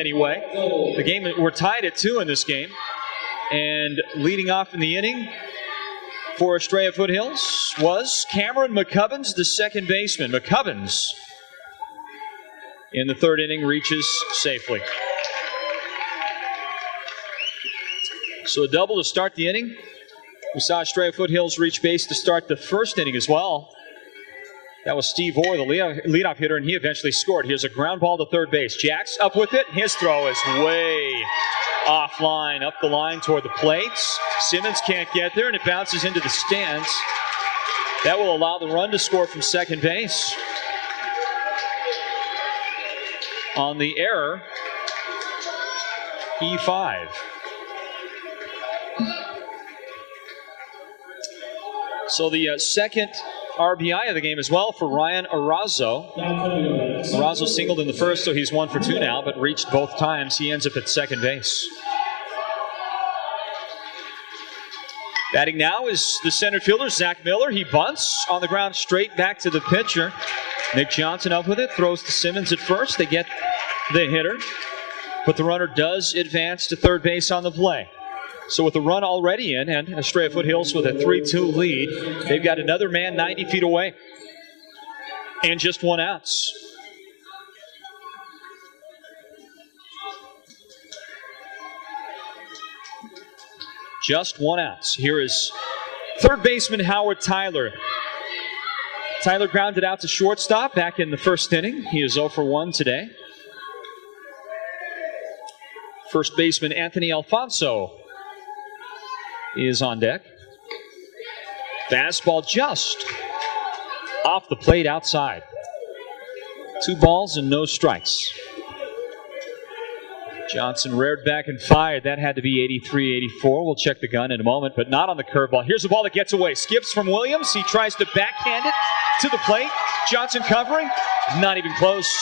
Anyway, the game, we're tied at 2 in this game. And leading off in the inning for Estrella Foothills was Cameron McCubbins, the second baseman. McCubbins, in the third inning, reaches safely. So a double to start the inning. We saw Estrella Foothills reach base to start the first inning as well. That was Steve Orr, the leadoff hitter, and he eventually scored. Here's a ground ball to third base. Jax up with it. His throw is way offline, up the line toward the plate. Simmons can't get there, and it bounces into the stands. That will allow the run to score from second base. On the error, E5. So the second RBI of the game as well for Ryan Arazo. Arazo singled in the first, so he's 1 for 2 now, but reached both times. He ends up at second base. Batting now is the center fielder, Zach Miller. He bunts on the ground straight back to the pitcher. Nick Johnson up with it, throws to Simmons at first. They get the hitter, but the runner does advance to third base on the play. So with the run already in, and Estrella Foothills with a 3-2 lead, they've got another man 90 feet away. And just 1 out. Just 1 out. Here is third baseman Howard Tyler. Tyler grounded out to shortstop back in the first inning. He is 0 for 1 today. First baseman Anthony Alfonso is on deck. Fastball just off the plate outside. 2 balls and no strikes. Johnson reared back and fired. That had to be 83-84. We'll check the gun in a moment, but not on the curveball. Here's a ball that gets away. Skips from Williams. He tries to backhand it to the plate. Johnson covering. Not even close.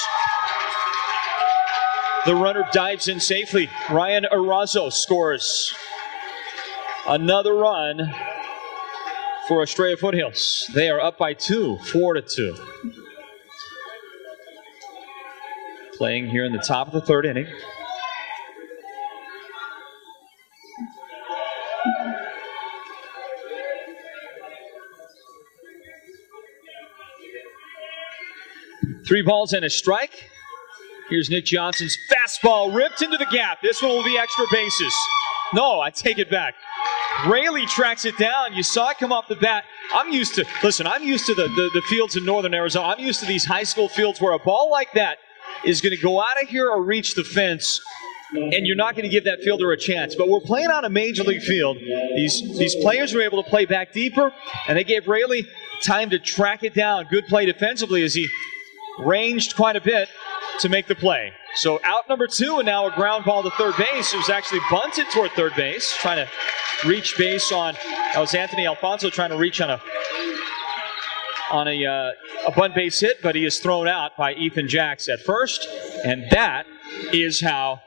The runner dives in safely. Ryan Arazo scores another run for Estrella Foothills. They are up by 2, 4-2. Playing here in the top of the third inning. Three balls and a strike. Here's Nick Johnson's fastball ripped into the gap. This one will be extra bases. No, I take it back. Rayleigh tracks it down. You saw it come off the bat. I'm used to the fields in northern Arizona. I'm used to these high school fields where a ball like that is going to go out of here or reach the fence, and you're not going to give that fielder a chance. But we're playing on a major league field. These players were able to play back deeper, and they gave Rayleigh time to track it down. Good play defensively as he ranged quite a bit to make the play. So out number 2, and now a ground ball to third base. It was actually bunted toward third base, trying to reach base on. That was Anthony Alfonso trying to reach on a bunt base hit, but he is thrown out by Ethan Jax at first, and that is how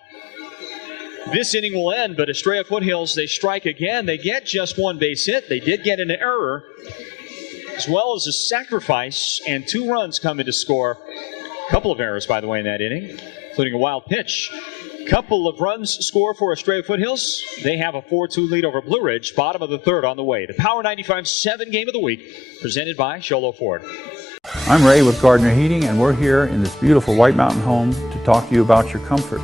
this inning will end. But Estrella Foothills, they strike again. They get just 1 base hit. They did get an error, as well as a sacrifice, and 2 runs come in to score. A couple of errors, by the way, in that inning, including a wild pitch. Couple of runs score for Estrella Foothills. They have a 4-2 lead over Blue Ridge. Bottom of the third on the way. The Power 95-7 game of the week, presented by Sholo Ford. I'm Ray with Gardner Heating, and we're here in this beautiful White Mountain home to talk to you about your comfort.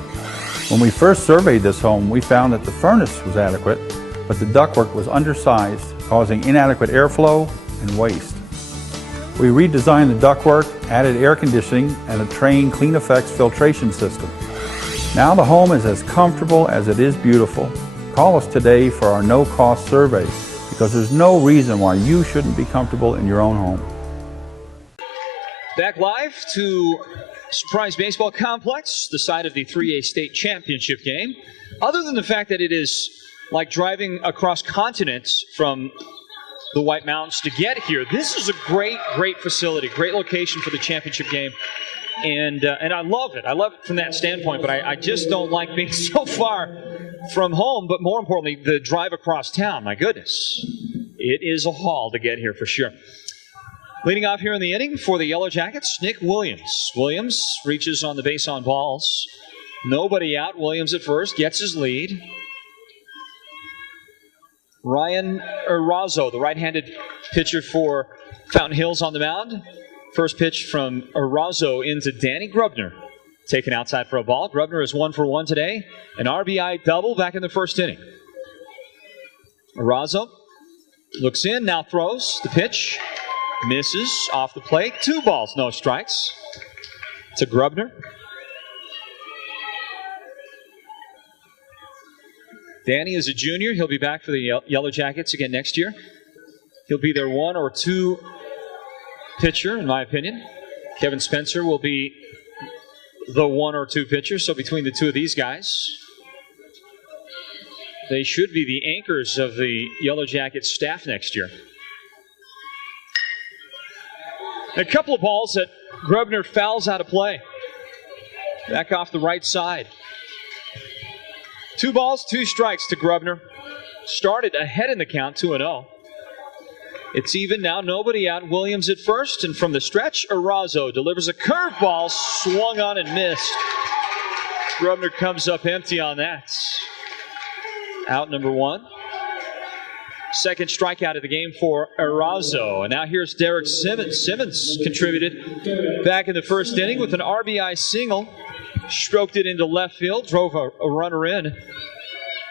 When we first surveyed this home, we found that the furnace was adequate, but the ductwork was undersized, causing inadequate airflow and waste. We redesigned the ductwork, added air conditioning, and a Train Clean Effects filtration system. Now the home is as comfortable as it is beautiful. Call us today for our no-cost survey, because there's no reason why you shouldn't be comfortable in your own home. Back live to Surprise Baseball Complex, the site of the 3A State Championship game. Other than the fact that it is like driving across continents from the White Mountains to get here, this is a great facility, great location for the championship game. And I love it. I love it from that standpoint, but I just don't like being so far from home, but more importantly, the drive across town. My goodness. It is a haul to get here for sure. Leading off here in the inning for the Yellow Jackets, Nick Williams. Williams reaches on the base on balls Nobody out. Williams at first gets his lead. Ryan Erazo, the right-handed pitcher for Fountain Hills, on the mound. First pitch from Erazo into Danny Grubner. Taken outside for a ball. Grubner is 1 for 1 today. An RBI double back in the first inning. Erazo looks in, now throws. The pitch misses off the plate. 2 balls, no strikes to Grubner. Danny is a junior. He'll be back for the Yellow Jackets again next year. He'll be their 1 or 2 pitcher, in my opinion. Kevin Spencer will be the 1 or 2 pitcher. So between the 2 of these guys, they should be the anchors of the Yellow Jackets staff next year. A couple of balls that Grubner fouls out of play. Back off the right side. 2 balls, 2 strikes to Grubner. Started ahead in the count, 2-0. It's even now, nobody out. Williams at first, and from the stretch, Erazo delivers a curveball, swung on and missed. Grubner comes up empty on that. Out number 1. Second strikeout of the game for Erazo. And now here's Derek Simmons. Simmons contributed back in the first inning with an RBI single. Stroked it into left field, drove a runner in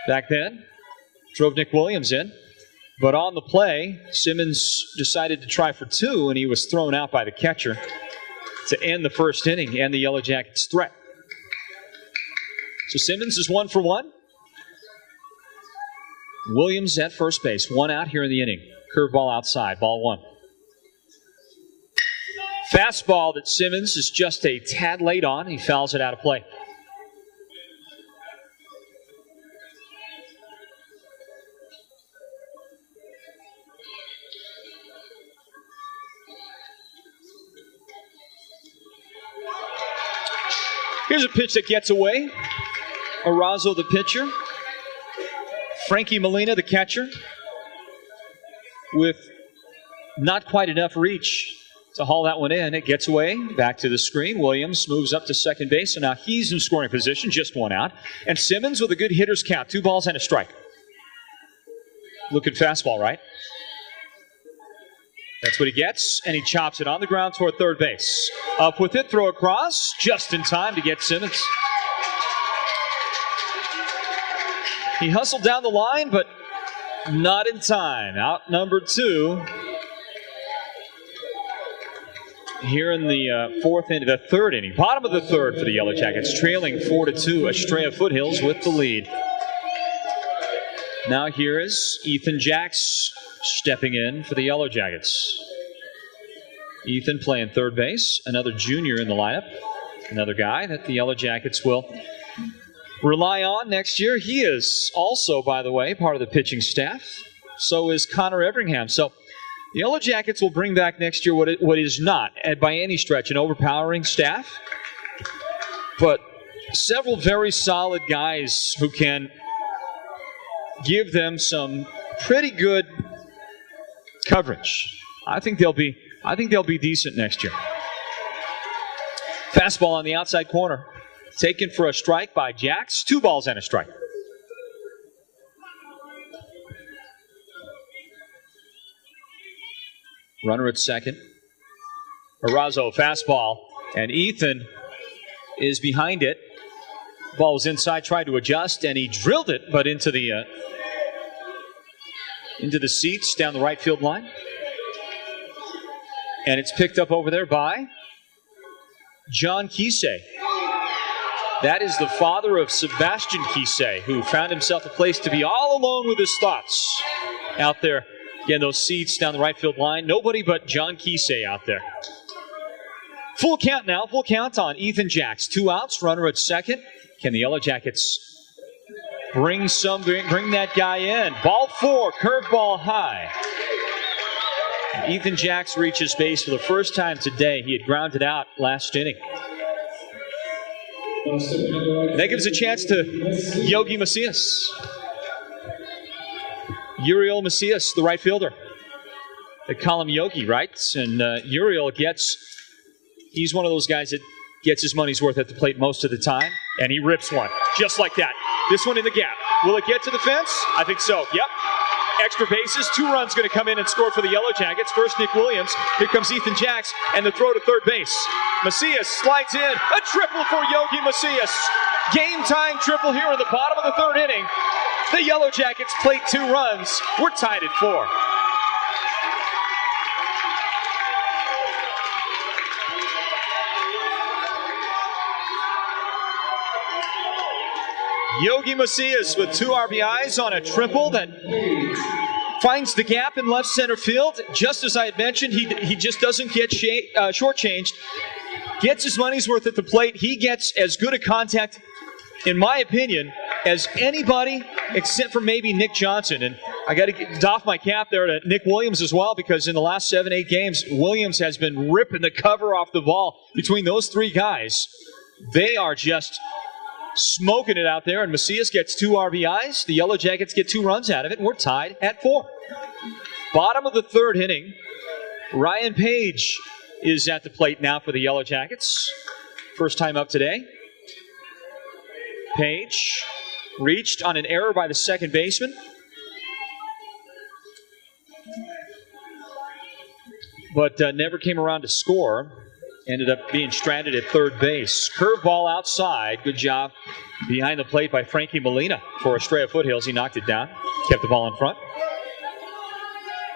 back then. Drove Nick Williams in. But on the play, Simmons decided to try for 2, and he was thrown out by the catcher to end the first inning and the Yellow Jackets' threat. So Simmons is 1 for 1. Williams at first base, 1 out here in the inning. Curveball outside, ball 1. Fastball that Simmons is just a tad late on. He fouls it out of play. Here's a pitch that gets away. Erazo, the pitcher. Frankie Molina, the catcher. With not quite enough reach to haul that one in. It gets away, back to the screen. Williams moves up to second base, and now he's in scoring position, just 1 out. And Simmons with a good hitter's count, 2 balls and a strike. Looking fastball, right? That's what he gets, and he chops it on the ground toward third base. Up with it, throw across, just in time to get Simmons. He hustled down the line, but not in time. Out number 2. Here in the fourth inning, the third inning, bottom of the third for the Yellow Jackets, trailing 4-2. Estrella Foothills with the lead. Now here is Ethan Jacks stepping in for the Yellow Jackets. Ethan playing third base, another junior in the lineup, another guy that the Yellow Jackets will rely on next year. He is also, by the way, part of the pitching staff. So is Connor Everingham. So the Yellow Jackets will bring back next year what is not, by any stretch, an overpowering staff, but several very solid guys who can give them some pretty good coverage. I think they'll be decent next year. Fastball on the outside corner, taken for a strike by Jacks. 2 balls and a strike. Runner at second. Erazo, fastball, and Ethan is behind it. Ball was inside, tried to adjust, and he drilled it, but into the seats down the right field line. And it's picked up over there by John Kisei. That is the father of Sebastian Kisei, who found himself a place to be all alone with his thoughts out there. Again, those seats down the right field line. Nobody but John Kisei out there. Full count now. Full count on Ethan Jacks. 2 outs. Runner at second. Can the Yellow Jackets bring that guy in? Ball 4. Curveball high. Ethan Jacks reaches base for the first time today. He had grounded out last inning. That gives a chance to Yogi Macias. Uriel Macias, the right fielder. They call him Yogi, right? And Uriel he's one of those guys that gets his money's worth at the plate most of the time. And he rips one, just like that. This one in the gap. Will it get to the fence? I think so, yep. Extra bases, 2 runs going to come in and score for the Yellow Jackets. First, Nick Williams. Here comes Ethan Jacks, and the throw to third base. Macias slides in. A triple for Yogi Macias. Game-time triple here in the bottom of the 3rd inning. The Yellow Jackets plate 2 runs. We're tied at 4. Yogi Macias with 2 RBIs on a triple that finds the gap in left center field. Just as I had mentioned, he just doesn't get shortchanged. Gets his money's worth at the plate. He gets as good a contact, in my opinion, as anybody except for maybe Nick Johnson. And I got to doff my cap there to Nick Williams as well, because in the last 7-8 games, Williams has been ripping the cover off the ball. Between those 3 guys, they are just smoking it out there, and Macias gets 2 RBIs. The Yellow Jackets get 2 runs out of it, and we're tied at 4. Bottom of the 3rd inning, Ryan Page is at the plate now for the Yellow Jackets. First time up today. Page reached on an error by the second baseman. But never came around to score. Ended up being stranded at third base. Curveball outside. Good job behind the plate by Frankie Molina for Estrella Foothills. He knocked it down. Kept the ball in front.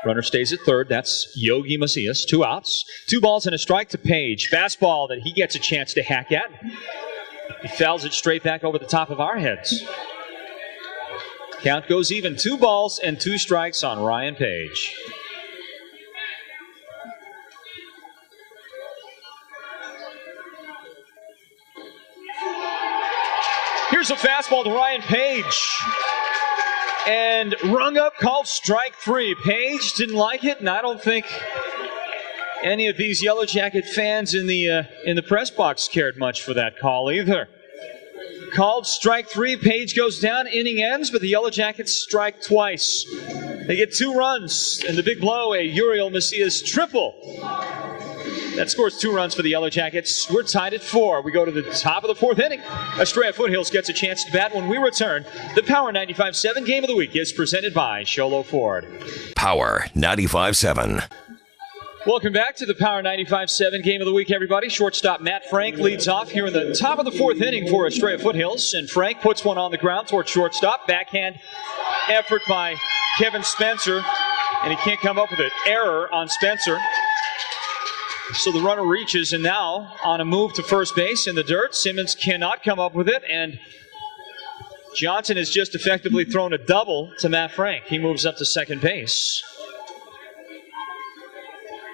Runner stays at third. That's Yogi Macias. 2 outs. 2 balls and a strike to Page. Fastball that he gets a chance to hack at. He fouls it straight back over the top of our heads. Count goes even. 2 balls and 2 strikes on Ryan Page. Here's a fastball to Ryan Page. And rung up, called strike 3. Page didn't like it, and I don't think any of these Yellow Jacket fans in the press box cared much for that call either. Called strike 3. Page goes down. Inning ends, but the Yellow Jackets strike twice. They get 2 runs, and the big blow, a Uriel Macias triple. That scores 2 runs for the Yellow Jackets. We're tied at 4. We go to the top of the 4th inning. Estrella Foothills gets a chance to bat when we return. The Power 95.7 Game of the Week is presented by Sholo Ford. Power 95.7. Welcome back to the Power 95.7 Game of the Week, everybody. Shortstop Matt Frank leads off here in the top of the 4th inning for Estrella Foothills. And Frank puts one on the ground towards shortstop. Backhand effort by Kevin Spencer. And he can't come up with an error on Spencer. So the runner reaches, and now on a move to first base in the dirt. Simmons cannot come up with it, and Johnson has just effectively thrown a double to Matt Frank. He moves up to second base.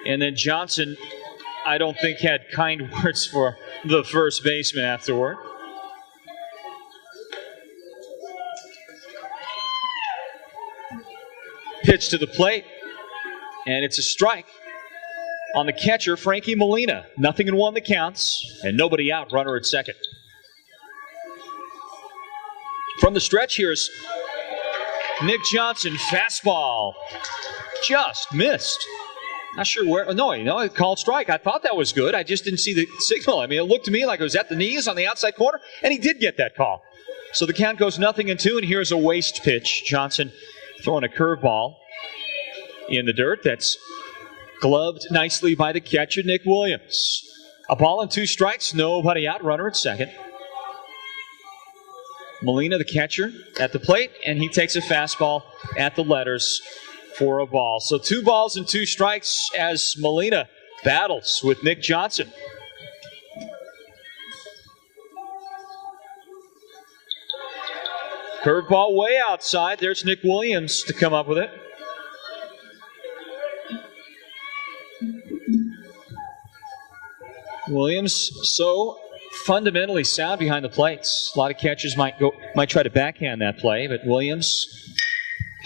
And then Johnson, I don't think, had kind words for the first baseman afterward. Pitch to the plate, and it's a strike. On the catcher, Frankie Molina. 0-1 the counts, and nobody out. Runner at second. From the stretch, here's Nick Johnson. Fastball. Just missed. Not sure where. Oh, no, it called strike. I thought that was good. I just didn't see the signal. I mean, it looked to me like it was at the knees on the outside corner, and he did get that call. So the count goes 0-2, and here's a waste pitch. Johnson throwing a curveball in the dirt. That's gloved nicely by the catcher, Nick Williams. A ball and 2 strikes, nobody out, runner at second. Molina, the catcher, at the plate, and he takes a fastball at the letters for a ball. So 2 balls and 2 strikes as Molina battles with Nick Johnson. Curveball way outside. There's Nick Williams to come up with it. Williams so fundamentally sound behind the plates. A lot of catchers might try to backhand that play, but Williams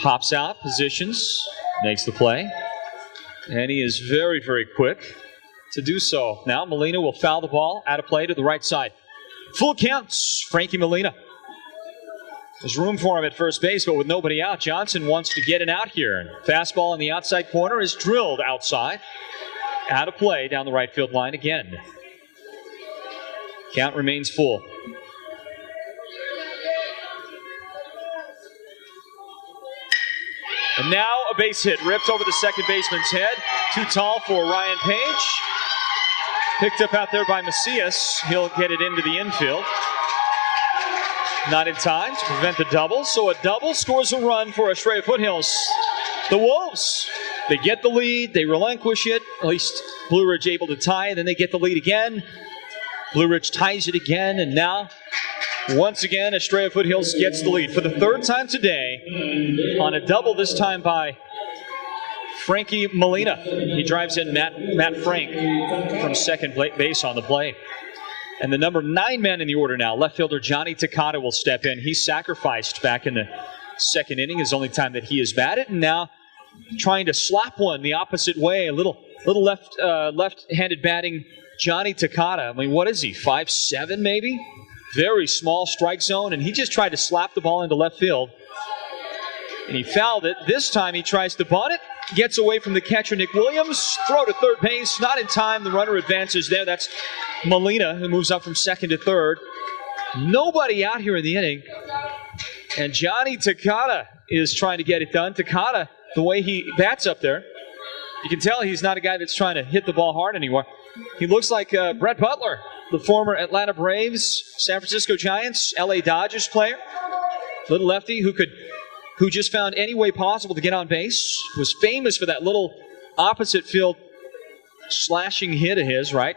hops out, positions, makes the play, and he is very, very quick to do so. Now Molina will foul the ball out of play to the right side. Full counts, Frankie Molina. There's room for him at first base, but with nobody out, Johnson wants to get an out here. Fastball in the outside corner is drilled outside. Out of play down the right field line again. Count remains full. And now a base hit ripped over the second baseman's head. Too tall for Ryan Page. Picked up out there by Macias. He'll get it into the infield. Not in time to prevent the double. So a double scores a run for Estrella Foothills. The Wolves, they get the lead. They relinquish it. At least Blue Ridge able to tie. Then they get the lead again. Blue Ridge ties it again. And now, once again, Estrella Foothills gets the lead for the third time today on a double, this time by Frankie Molina. He drives in Matt Frank from second base on the play. And the number 9 man in the order now, left fielder Johnny Takata, will step in. He sacrificed back in the second inning, his only time that he has batted, and now trying to slap one the opposite way. A little left-handed batting Johnny Takata. I mean, what is he, 5'7" maybe? Very small strike zone, and he just tried to slap the ball into left field. And he fouled it. This time he tries to bunt it. Gets away from the catcher, Nick Williams. Throw to third base. Not in time. The runner advances there. That's Molina, who moves up from second to third. Nobody out here in the inning. And Johnny Takata is trying to get it done. Takata, the way he bats up there, you can tell he's not a guy that's trying to hit the ball hard anymore. He looks like Brett Butler, the former Atlanta Braves, San Francisco Giants, LA Dodgers player. Little lefty who just found any way possible to get on base. Was famous for that little opposite field slashing hit of his, right?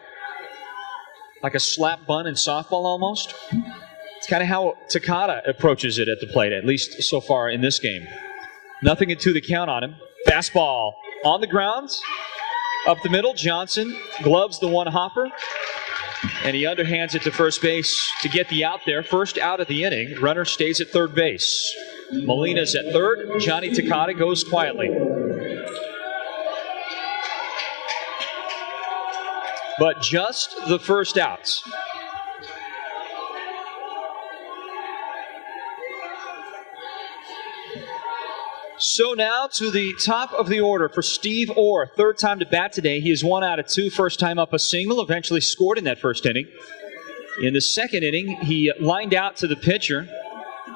Like a slap bunt in softball almost. It's kind of how Takata approaches it at the plate, at least so far in this game. 0-2 the count on him. Fastball on the ground. Up the middle, Johnson gloves the one hopper. And he underhands it to first base to get the out there. First out of the inning. Runner stays at third base. Molina's at third. Johnny Takata goes quietly. But just the first out. So now to the top of the order for Steve Orr. Third time to bat today. He is 1 out of 2. First time up a single. Eventually scored in that first inning. In the second inning, he lined out to the pitcher.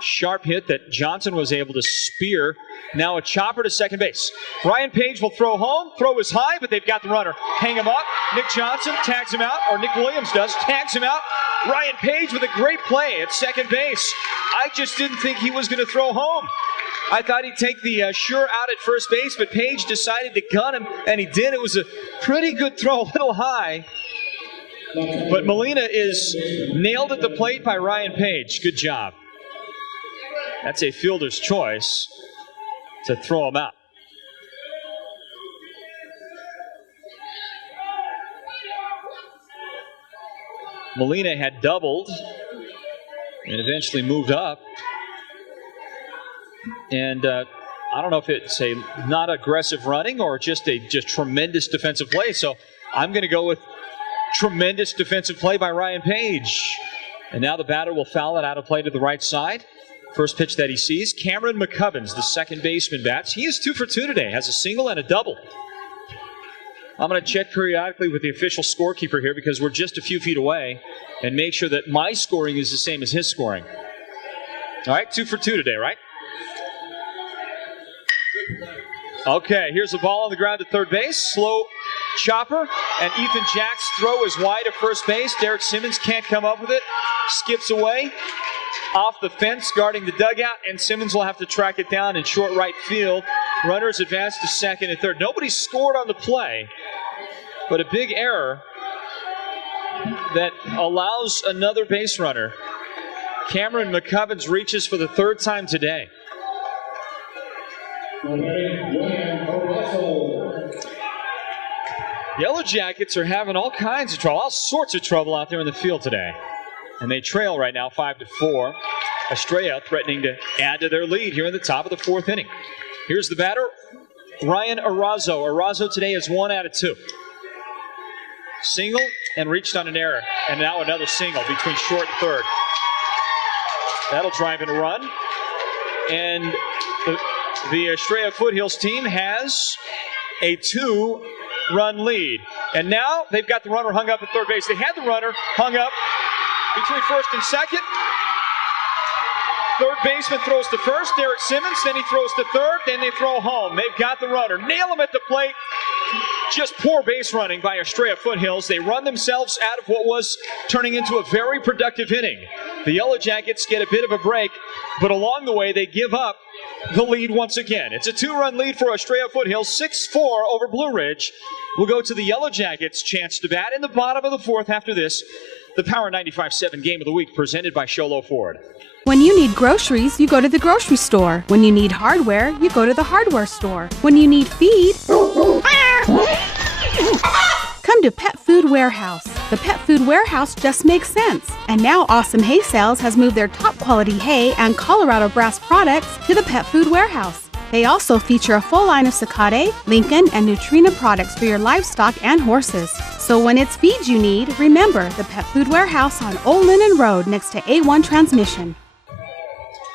Sharp hit that Johnson was able to spear. Now a chopper to second base. Ryan Page will throw home. Throw is high, but they've got the runner. Hang him up. Nick Johnson tags him out, or Nick Williams does, tags him out. Ryan Page with a great play at second base. I just didn't think he was going to throw home. I thought he'd take the sure out at first base, but Page decided to gun him, and he did. It was a pretty good throw, a little high. But Molina is nailed at the plate by Ryan Page. Good job. That's a fielder's choice to throw him out. Molina had doubled and eventually moved up. And I don't know if it's a not aggressive running or just tremendous defensive play. So I'm going to go with tremendous defensive play by Ryan Page. And now the batter will foul it out of play to the right side. First pitch that he sees. Cameron McCubbins, the second baseman, bats. He is 2 for 2 today. Has a single and a double. I'm going to check periodically with the official scorekeeper here because we're just a few feet away and make sure that my scoring is the same as his scoring. All right, 2 for 2 today, right? Okay, here's the ball on the ground at third base. Slow chopper, and Ethan Jack's throw is wide at first base. Derek Simmons can't come up with it. Skips away off the fence, guarding the dugout, and Simmons will have to track it down in short right field. Runners advance to second and third. Nobody scored on the play, but a big error that allows another base runner. Cameron McCubbins reaches for the third time today. Yellow Jackets are having all kinds of trouble, all sorts of trouble out there in the field today. And they trail right now 5-4. Estrella threatening to add to their lead here in the top of the fourth inning. Here's the batter, Ryan Arazo. Arazo today is 1 out of 2. Single and reached on an error. And now another single between short and third. That'll drive in a run. And the Estrella Foothills team has a 2-run lead. And now they've got the runner hung up at third base. They had the runner hung up between first and second. Third baseman throws to first, Derek Simmons, then he throws to third, then they throw home. They've got the runner. Nail him at the plate. Just poor base running by Estrella Foothills. They run themselves out of what was turning into a very productive inning. The Yellow Jackets get a bit of a break, but along the way they give up the lead once again. It's a 2-run lead for Estrella Foothills, 6-4 over Blue Ridge. We'll go to the Yellow Jackets' chance to bat in the bottom of the fourth after this. The Power 95.7 Game of the Week presented by Sholo Ford. When you need groceries, you go to the grocery store. When you need hardware, you go to the hardware store. When you need feed, come to Pet Food Warehouse. The Pet Food Warehouse just makes sense. And now Awesome Hay Sales has moved their top quality hay and Colorado brass products to the Pet Food Warehouse. They also feature a full line of Sakade, Lincoln, and Nutrina products for your livestock and horses. So when it's feed you need, remember the Pet Food Warehouse on Old Linen Road next to A1 Transmission.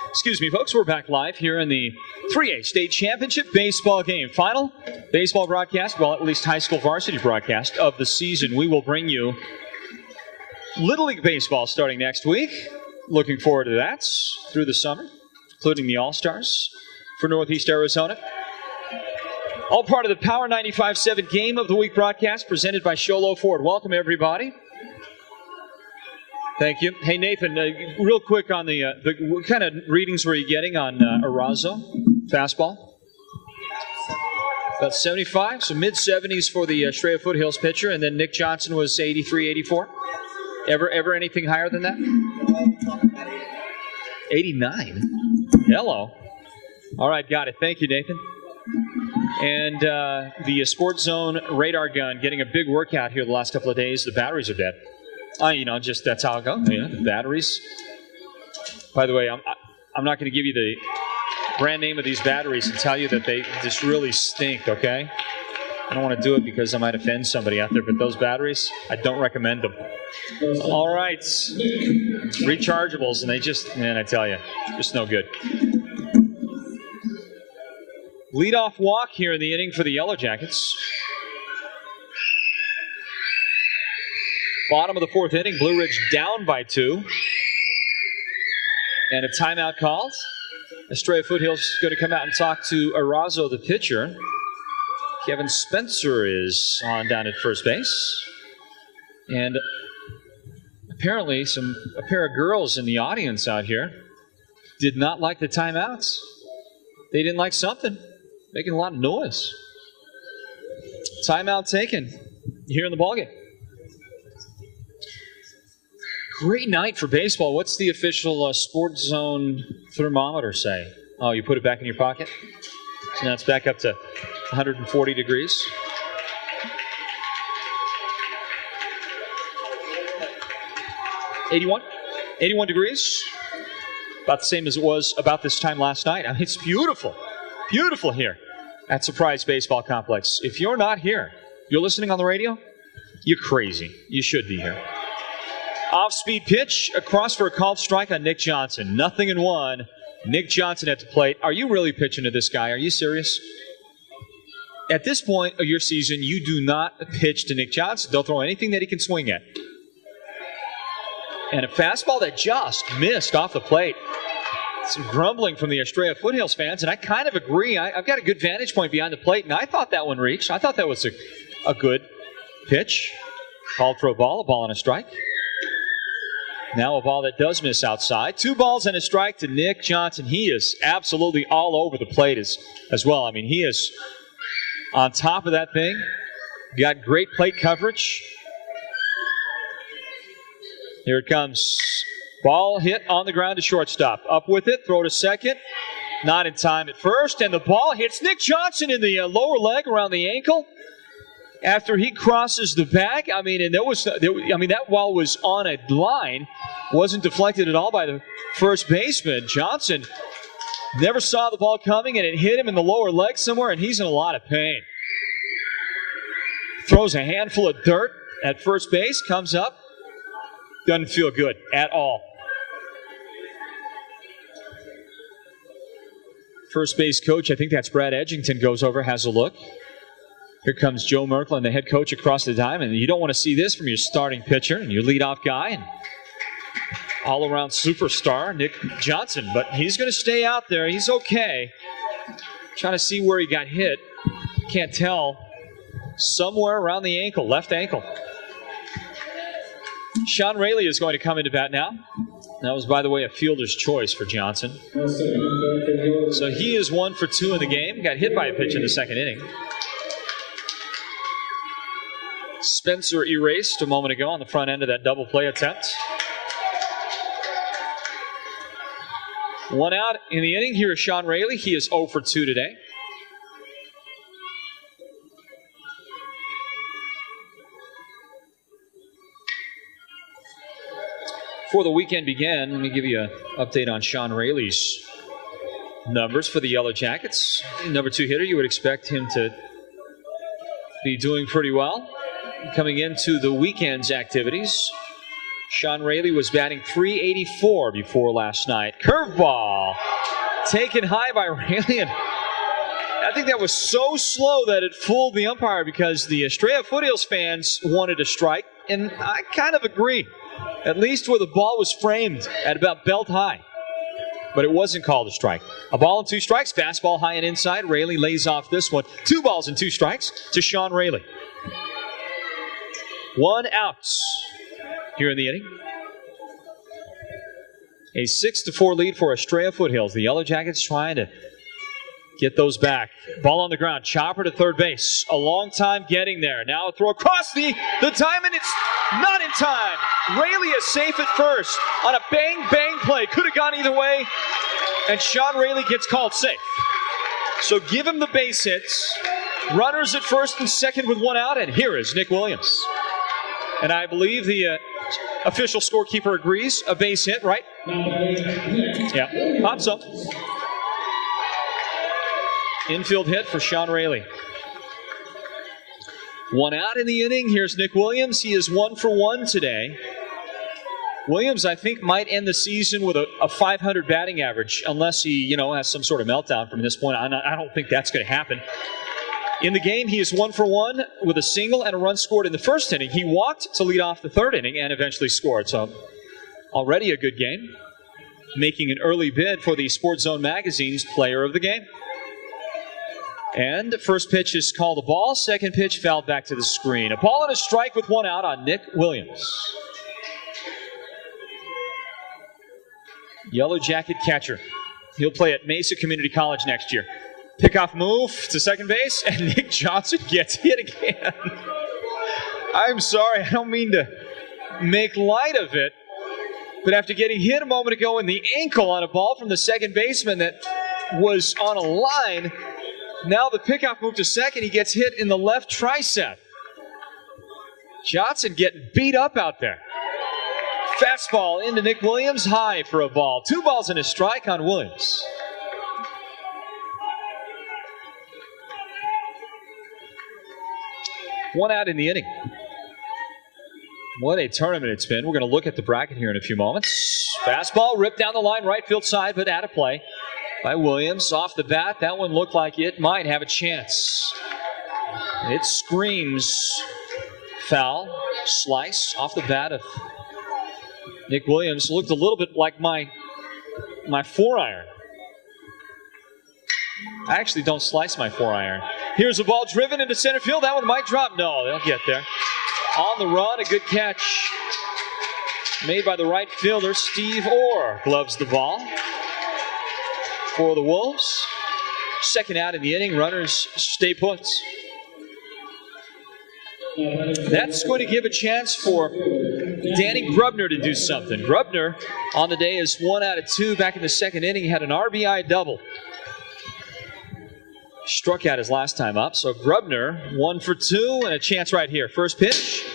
Excuse me, folks. We're back live here in the 3A State Championship baseball game. Final baseball broadcast, well, at least high school varsity broadcast of the season. We will bring you Little League Baseball starting next week. Looking forward to that through the summer, including the All-Stars for Northeast Arizona. All part of the Power 95.7 Game of the Week broadcast presented by Sholo Ford. Welcome, everybody. Thank you. Hey, Nathan, real quick on the what kind of readings were you getting on Arazo fastball? About 75, so mid-70s for the Estrella Foothills pitcher, and then Nick Johnson was 83, 84. Ever anything higher than that? 89. Hello. All right, got it. Thank you, Nathan. And the Sports Zone radar gun getting a big workout here the last couple of days. The batteries are dead. Just that's how it goes. The batteries. By the way, I'm not going to give you the brand name of these batteries and tell you that they just really stink, okay? I don't want to do it because I might offend somebody out there, but those batteries, I don't recommend them. All right. Rechargeables, and they just, man, I tell you, just no good. Leadoff walk here in the inning for the Yellow Jackets. Bottom of the fourth inning, Blue Ridge down by 2. And a timeout called. Estrella Foothills is going to come out and talk to Arazo, the pitcher. Kevin Spencer is on down at first base. And apparently a pair of girls in the audience out here did not like the timeouts. They didn't like something. Making a lot of noise. Timeout taken here in the ballgame. Great night for baseball. What's the official Sports Zone thermometer say? Oh, you put it back in your pocket? So now it's back up to 140 degrees. $81 degrees. About the same as it was about this time last night. I mean, it's beautiful. Beautiful here at Surprise Baseball Complex. If you're not here, you're listening on the radio, you're crazy. You should be here. Off-speed pitch, across for a called strike on Nick Johnson. 0-1. Nick Johnson at the plate. Are you really pitching to this guy? Are you serious? At this point of your season, you do not pitch to Nick Johnson. Don't throw anything that he can swing at. And a fastball that just missed off the plate. Some grumbling from the Estrella Foothills fans, and I kind of agree. I've got a good vantage point behind the plate, and I thought that one reached. I thought that was a good pitch. Called for a ball and a strike. Now a ball that does miss outside. 2 balls and a strike to Nick Johnson. He is absolutely all over the plate as well. I mean, he is on top of that thing. Got great plate coverage. Here it comes. Ball hit on the ground to shortstop. Up with it, throw to second. Not in time at first, and the ball hits Nick Johnson in the lower leg around the ankle. After he crosses the bag, I mean, and that ball was on a line, wasn't deflected at all by the first baseman. Johnson never saw the ball coming, and it hit him in the lower leg somewhere, and he's in a lot of pain. Throws a handful of dirt at first base, comes up, doesn't feel good at all. First base coach, I think that's Brad Edgington, goes over, has a look. Here comes Joe Merklin, the head coach, across the diamond. You don't want to see this from your starting pitcher and your leadoff guy. And all-around superstar, Nick Johnson, but he's going to stay out there. He's okay. Trying to see where he got hit. Can't tell. Somewhere around the ankle, left ankle. Sean Rayleigh is going to come into bat now. That was, by the way, a fielder's choice for Johnson. So he is 1 for 2 in the game. Got hit by a pitch in the second inning. Spencer erased a moment ago on the front end of that double play attempt. 1 out in the inning. Here is Sean Rayleigh. He is 0 for 2 today. Before the weekend began, let me give you an update on Sean Rayleigh's numbers for the Yellow Jackets. Number 2 hitter, you would expect him to be doing pretty well. Coming into the weekend's activities, Sean Rayleigh was batting .384 before last night. Curveball taken high by Rayleigh, and I think that was so slow that it fooled the umpire because the Estrella Foothills fans wanted a strike, and I kind of agree. At least where the ball was framed at about belt high. But it wasn't called a strike. A ball and 2 strikes, fastball high and inside. Rayleigh lays off this one. 2 balls and 2 strikes to Sean Rayleigh. 1 out here in the inning. A 6-4 lead for Estrella Foothills. The Yellow Jackets trying to get those back. Ball on the ground. Chopper to third base. A long time getting there. Now a throw across the time, and it's not in time. Rayleigh is safe at first on a bang play. Could have gone either way, and Sean Rayleigh gets called safe. So give him the base hits. Runners at first and second with 1 out, and here is Nick Williams. And I believe the official scorekeeper agrees. A base hit, right? Yeah, thought so. Infield hit for Sean Rayleigh. 1 out in the inning. Here's Nick Williams. He is 1 for 1 today. Williams, I think, might end the season with a 500 batting average unless he, has some sort of meltdown from this point on. I don't think that's going to happen. In the game, he is 1 for 1 with a single and a run scored in the first inning. He walked to lead off the third inning and eventually scored. So already a good game. Making an early bid for the Sports Zone magazine's player of the game. And first pitch is called a ball. Second pitch fouled back to the screen. A ball and a strike with 1 out on Nick Williams. Yellow Jacket catcher. He'll play at Mesa Community College next year. Pickoff move to second base, and Nick Johnson gets hit again. I'm sorry, I don't mean to make light of it, but after getting hit a moment ago in the ankle on a ball from the second baseman that was on a line, now the pickoff move to second, he gets hit in the left tricep. Johnson getting beat up out there. Fastball into Nick Williams, high for a ball. 2 balls and a strike on Williams. One out in the inning. What a tournament it's been. We're going to look at the bracket here in a few moments. Fastball ripped down the line, right field side, but out of play by Williams. Off the bat, that one looked like it might have a chance. It screams foul. Slice off the bat of Nick Williams. Looked a little bit like my 4-iron. I actually don't slice my 4-iron. Here's a ball driven into center field. That one might drop. No, they'll get there. On the run, a good catch made by the right fielder. Steve Orr gloves the ball for the Wolves. Second out in the inning. Runners stay put. That's going to give a chance for Danny Grubner to do something. Grubner on the day is 1 out of 2 back in the second inning. He had an RBI double. Struck out his last time up. So Grubner 1 for 2 and a chance right here. First pitch.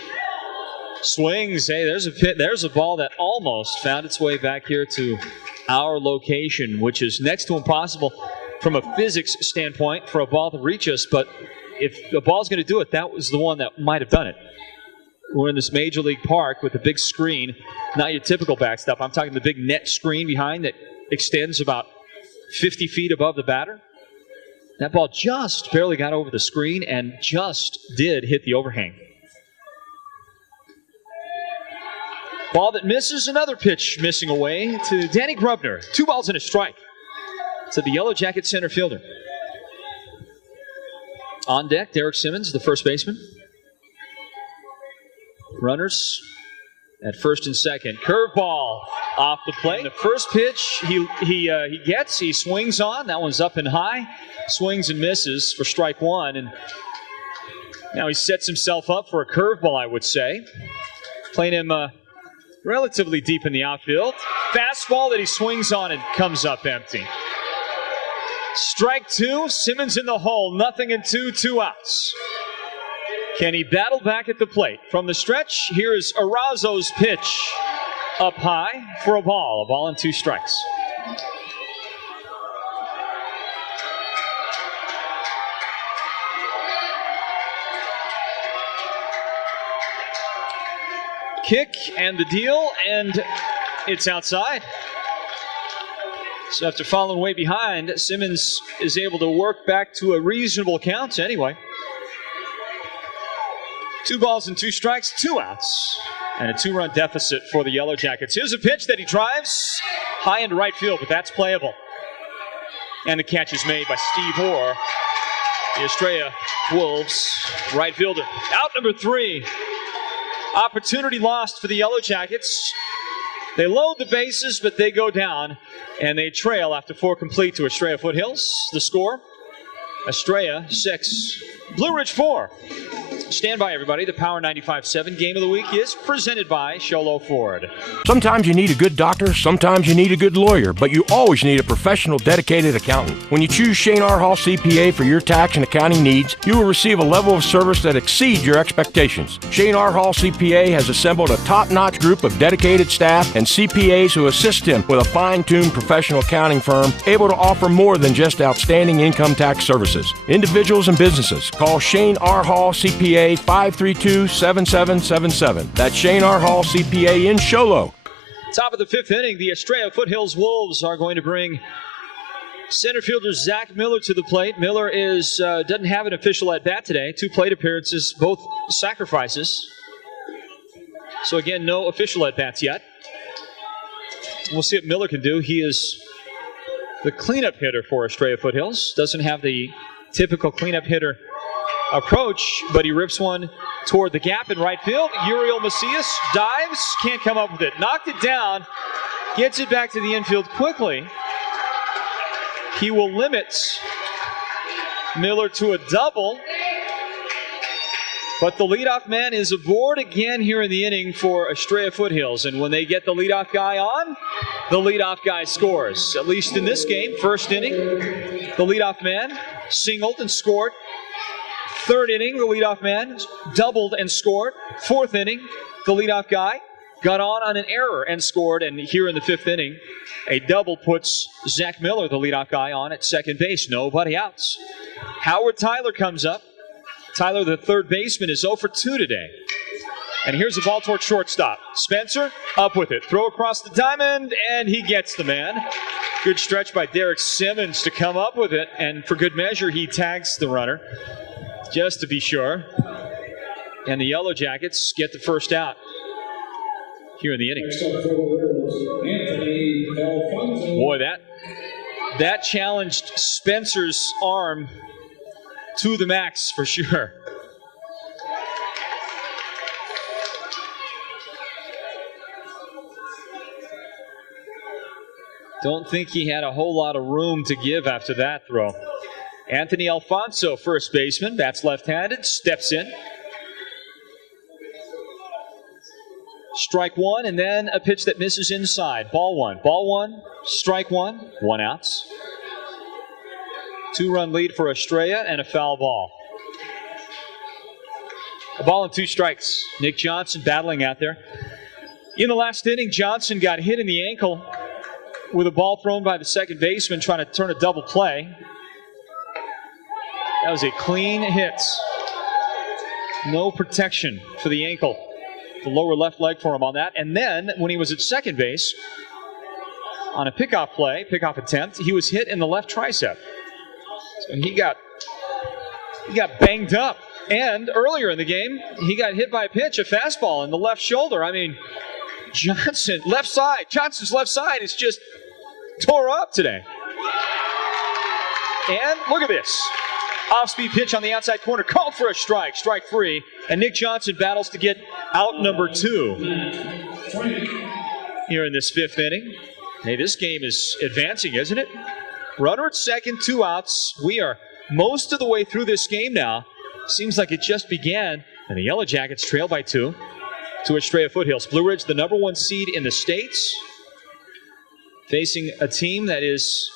Swings. Hey, there's a ball that almost found its way back here to our location, which is next to impossible from a physics standpoint for a ball to reach us. But if the ball's going to do it, that was the one that might have done it. We're in this Major League Park with a big screen, not your typical backstop. I'm talking the big net screen behind that extends about 50 feet above the batter. That ball just barely got over the screen and just did hit the overhang. Ball that misses, another pitch missing away to Danny Grubner. 2 balls and a strike to the Yellow Jacket center fielder. On deck, Derek Simmons, the first baseman. Runners at first and second. Curveball off the plate. The first pitch he swings on. That one's up and high. Swings and misses for strike one. And now he sets himself up for a curveball, I would say. Playing him relatively deep in the outfield. Fastball that he swings on and comes up empty. Strike two, Simmons in the hole, 0-2, 2 outs. Can he battle back at the plate? From the stretch, here is Arazo's pitch. Up high for a ball and 2 strikes. Kick and the deal, and it's outside. So after falling way behind, Simmons is able to work back to a reasonable count anyway. 2 balls and 2 strikes, 2 outs, and a 2-run deficit for the Yellow Jackets. Here's a pitch that he drives high into right field, but that's playable. And the catch is made by Steve Orr, the Estrella Wolves right fielder. Out number 3. Opportunity lost for the Yellow Jackets. They load the bases, but they go down, and they trail after 4 complete to Estrella Foothills. The score, Estrella 6, Blue Ridge 4. Stand by, everybody. The Power 95.7 Game of the Week is presented by Sholo Ford. Sometimes you need a good doctor, sometimes you need a good lawyer, but you always need a professional, dedicated accountant. When you choose Shane R. Hall CPA for your tax and accounting needs, you will receive a level of service that exceeds your expectations. Shane R. Hall CPA has assembled a top-notch group of dedicated staff and CPAs who assist him with a fine-tuned professional accounting firm able to offer more than just outstanding income tax services. Individuals and businesses, call Shane R. Hall CPA 532-7777. That's Shane R. Hall CPA in Sholo. Top of the 5th inning, the Estrella Foothills Wolves are going to bring center fielder Zach Miller to the plate. Miller doesn't have an official at-bat today. 2 plate appearances, both sacrifices. So again, no official at-bats yet. We'll see what Miller can do. He is the cleanup hitter for Estrella Foothills. Doesn't have the typical cleanup hitter approach, but he rips one toward the gap in right field. Uriel Macias dives, can't come up with it. Knocked it down, gets it back to the infield quickly. He will limit Miller to a double, but the leadoff man is aboard again here in the inning for Estrella Foothills, and when they get the leadoff guy on, the leadoff guy scores. At least in this game, first inning, the leadoff man singled and scored. 3rd inning, the leadoff man doubled and scored. 4th inning, the leadoff guy got on an error and scored. And here in the 5th inning, a double puts Zach Miller, the leadoff guy, on at second base. Nobody outs. Howard Tyler comes up. Tyler, the 3rd baseman, is 0 for 2 today. And here's a ball toward shortstop. Spencer, up with it. Throw across the diamond, and he gets the man. Good stretch by Derek Simmons to come up with it. And for good measure, he tags the runner, just to be sure. And the Yellow Jackets get the first out here in the inning. Boy, that challenged Spencer's arm to the max for sure. Don't think he had a whole lot of room to give after that throw. Anthony Alfonso, first baseman, bats left-handed, steps in. Strike 1, and then a pitch that misses inside. Ball 1. Ball 1, strike 1, 1 out. 2-run lead for Estrella and a foul ball. A ball and 2 strikes. Nick Johnson battling out there. In the last inning, Johnson got hit in the ankle with a ball thrown by the second baseman trying to turn a double play. That was a clean hit. No protection for the ankle. The lower left leg for him on that. And then when he was at second base on a pickoff attempt, he was hit in the left tricep. So he got banged up. And earlier in the game, he got hit by a pitch, a fastball in the left shoulder. I mean, Johnson, left side. Johnson's left side is just tore up today. And look at this. Off-speed pitch on the outside corner. Called for a strike. Strike free. And Nick Johnson battles to get out number 2 here in this 5th inning. Hey, this game is advancing, isn't it? Runner at second, 2 outs. We are most of the way through this game now. Seems like it just began. And the Yellow Jackets trail by 2 to Estrella Foothills. Blue Ridge, the number 1 seed in the States, facing a team that is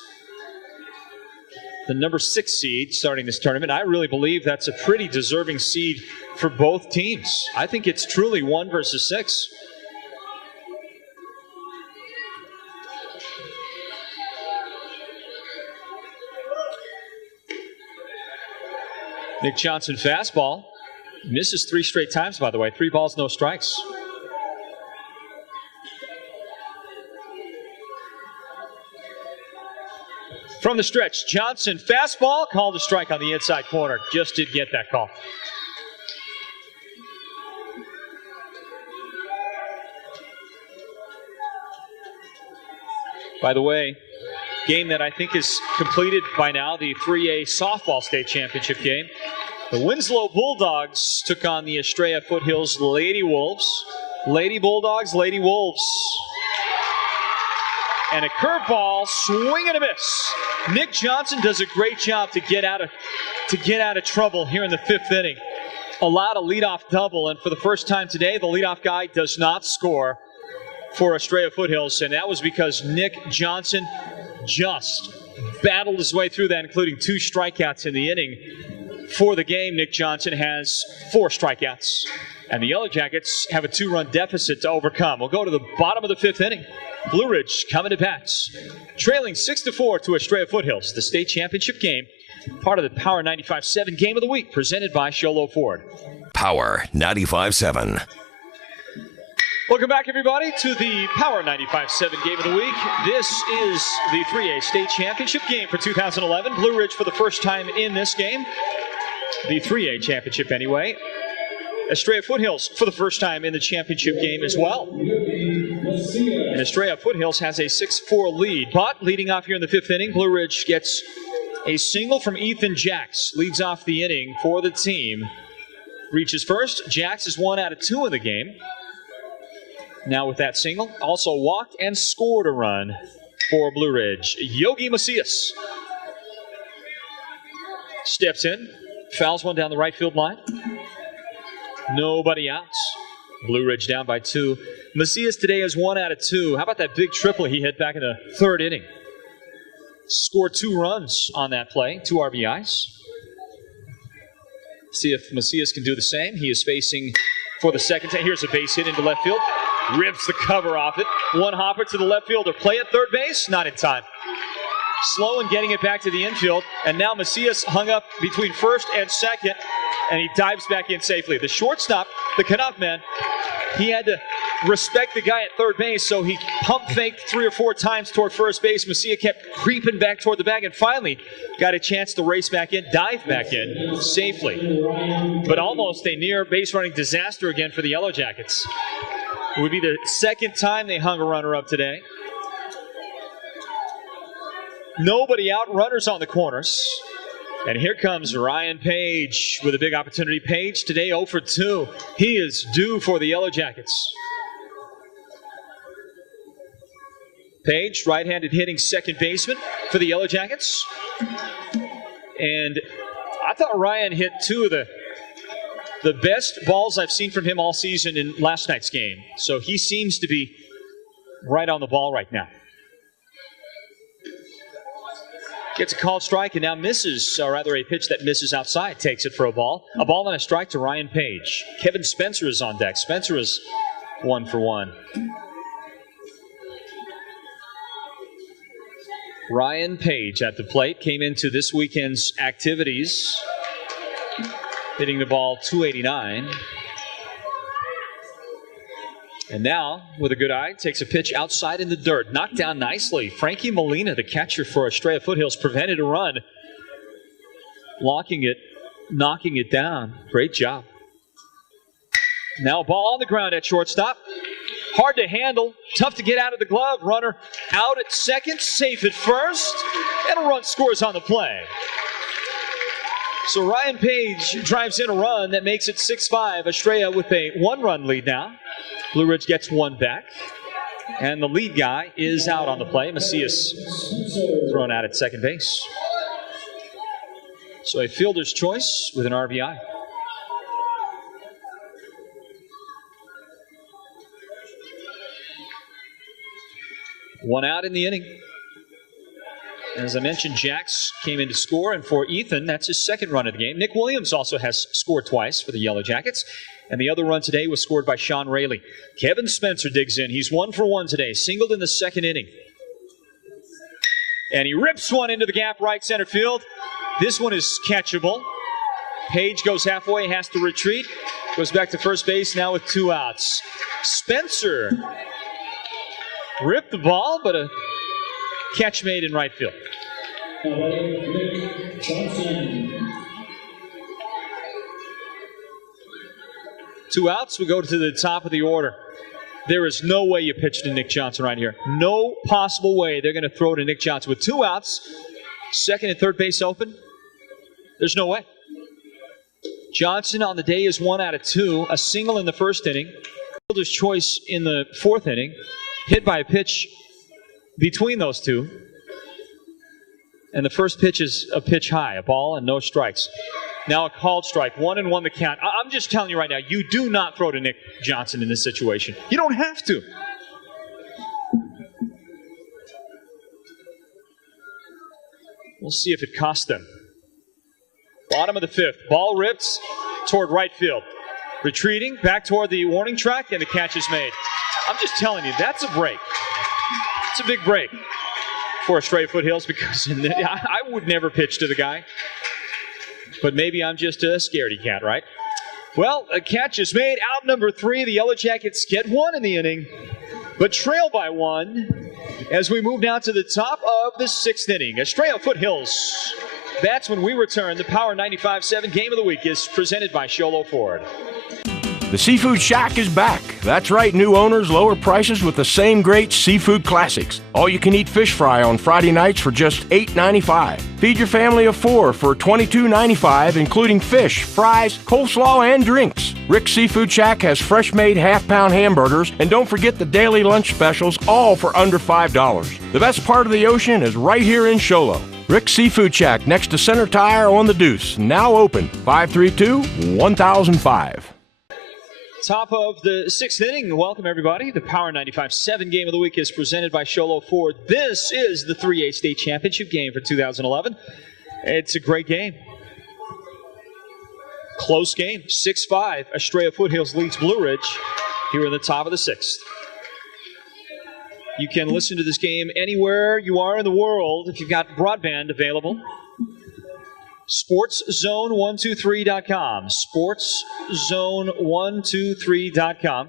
the number 6 seed starting this tournament. I really believe that's a pretty deserving seed for both teams. I think it's truly 1 versus 6. Nick Johnson fastball. Misses 3 straight times, by the way. 3 balls, no strikes. From the stretch, Johnson fastball, called a strike on the inside corner. Just did get that call. By the way, game that I think is completed by now, the 3A softball state championship game. The Winslow Bulldogs took on the Estrella Foothills Lady Wolves. Lady Bulldogs, Lady Wolves. And a curveball, swing and a miss. Nick Johnson does a great job to get out of trouble here in the 5th inning. Allowed a leadoff double, and for the first time today, the leadoff guy does not score for Estrella Foothills, and that was because Nick Johnson just battled his way through that, including 2 strikeouts in the inning. For the game, Nick Johnson has 4 strikeouts, and the Yellow Jackets have a 2-run deficit to overcome. We'll go to the bottom of the 5th inning. Blue Ridge coming to bats, trailing 6-4 to Estrella Foothills, the state championship game, part of the Power 95.7 Game of the Week, presented by Sholo Ford. Power 95.7. Welcome back, everybody, to the Power 95.7 Game of the Week. This is the 3A state championship game for 2011. Blue Ridge for the first time in this game. The 3A championship anyway. Estrella Foothills for the first time in the championship game as well. And Estrella Foothills has a 6-4 lead. But leading off here in the 5th inning, Blue Ridge gets a single from Ethan Jacks. Leads off the inning for the team. Reaches first. Jacks is 1 out of 2 in the game. Now with that single, also walked and scored a run for Blue Ridge. Yogi Macias steps in, fouls one down the right field line. Nobody outs. Blue Ridge down by 2. Macias today is 1 out of 2. How about that big triple he hit back in the 3rd inning? Scored 2 runs on that play, 2 RBIs. See if Macias can do the same. He is facing for the second time. Here's a base hit into left field. Rips the cover off it. 1 hopper to the left fielder. Play at third base, not in time. Slow in getting it back to the infield. And now Macias hung up between first and second, and he dives back in safely. The shortstop, the Canuck man, he had to respect the guy at third base, so he pump faked 3 or 4 times toward first base. Macias kept creeping back toward the bag and finally got a chance to race back in, dive back in safely. But almost a near base running disaster again for the Yellow Jackets. It would be the 2nd time they hung a runner up today. Nobody out, runners on the corners. And here comes Ryan Page with a big opportunity. Page today 0 for 2. He is due for the Yellow Jackets. Page, right-handed hitting second baseman for the Yellow Jackets. And I thought Ryan hit 2 of the best balls I've seen from him all season in last night's game. So he seems to be right on the ball right now. Gets a called strike and now misses, or rather a pitch that misses outside, takes it for a ball. A ball and a strike to Ryan Page. Kevin Spencer is on deck. Spencer is 1 for 1. Ryan Page at the plate came into this weekend's activities hitting the ball .289. And now, with a good eye, takes a pitch outside in the dirt. Knocked down nicely. Frankie Molina, the catcher for Estrella Foothills, prevented a run. Blocking it, knocking it down. Great job. Now a ball on the ground at shortstop. hard to handle, tough to get out of the glove. Runner out at second, safe at first, and a run scores on the play. So Ryan Page drives in a run that makes it 6-5. Estrella with a 1-run lead now. Blue Ridge gets one back. And the lead guy is out on the play. Macias thrown out at second base. So a fielder's choice with an RBI. One out in the inning. As I mentioned, Jax came in to score, and for Ethan, that's his second run of the game. Nick Williams also has scored twice for the Yellow Jackets, and the other run today was scored by Sean Rayleigh. Kevin Spencer digs in. He's 1 for 1 today, singled in the second inning. And he rips one into the gap right center field. This one is catchable. Page goes halfway, has to retreat. Goes back to first base now with 2 outs. Spencer ripped the ball, but a catch made in right field. 2 outs, we go to the top of the order. There is no way you pitch to Nick Johnson right here. No possible way they're going to throw to Nick Johnson. With 2 outs, second and third base open, there's no way. Johnson on the day is 1 out of 2, a single in the first inning. Fielder's choice in the fourth inning, hit by a pitch between those two. And the first pitch is a pitch high, a ball and no strikes. Now a called strike, 1-1 the count. I'm just telling you right now, you do not throw to Nick Johnson in this situation. You don't have to. We'll see if it costs them. Bottom of the fifth, ball ripped toward right field. Retreating back toward the warning track, and the catch is made. I'm just telling you, that's a break. It's a big break for Estrella Foothills, because I would never pitch to the guy. But maybe I'm just a scaredy cat, right? Well, a catch is made. Out number 3. The Yellow Jackets get 1 in the inning, but trail by 1 as we move now to the top of the 6th inning. Estrella Foothills. That's when we return. The Power 95.7 Game of the Week is presented by Sholo Ford. The Seafood Shack is back. That's right, new owners, lower prices with the same great seafood classics. All-you-can-eat fish fry on Friday nights for just $8.95. Feed your family of 4 for $22.95, including fish, fries, coleslaw, and drinks. Rick's Seafood Shack has fresh-made half-pound hamburgers, and don't forget the daily lunch specials, all for under $5. The best part of the ocean is right here in Sholo. Rick's Seafood Shack, next to Center Tire on the Deuce, now open, 532-1005. Top of the 6th inning. Welcome, everybody. The Power 95.7 Game of the Week is presented by Sholo Ford. This is the 3A State Championship game for 2011. It's a great game. Close game. 6-5. Estrella Foothills leads Blue Ridge here in the top of the 6th. You can listen to this game anywhere you are in the world if you've got broadband available. SportsZone123.com. SportsZone123.com.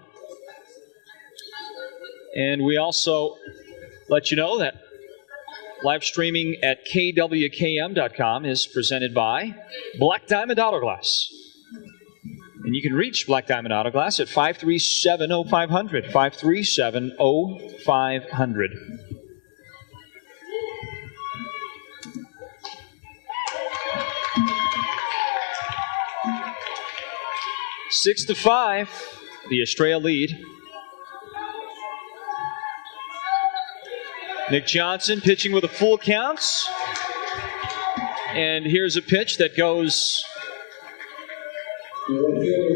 And we also let you know that live streaming at KWKM.com is presented by Black Diamond Auto Glass. And you can reach Black Diamond Auto Glass at 537-0500. 537-0500. 6-5, the Estrella lead. Nick Johnson pitching with a full count. And here's a pitch that goes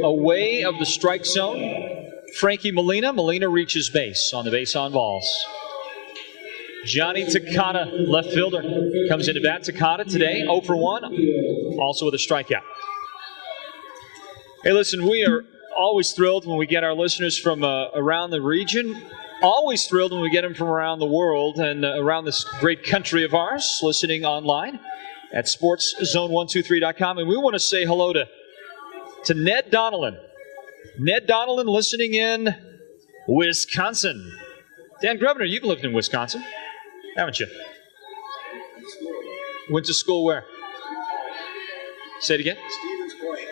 away of the strike zone. Frankie Molina. Molina reaches base on the base on balls. Johnny Takata, left fielder, comes into bat. Takata today 0 for 1, also with a strikeout. Hey, listen, we are always thrilled when we get our listeners from around the region. Always thrilled when we get them from around the world and around this great country of ours, listening online at SportsZone123.com. And we want to say hello to Ned Donnellan. Ned Donnellan listening in Wisconsin. Dan Grubner, you've lived in Wisconsin, haven't you? Went to school where? Say it again.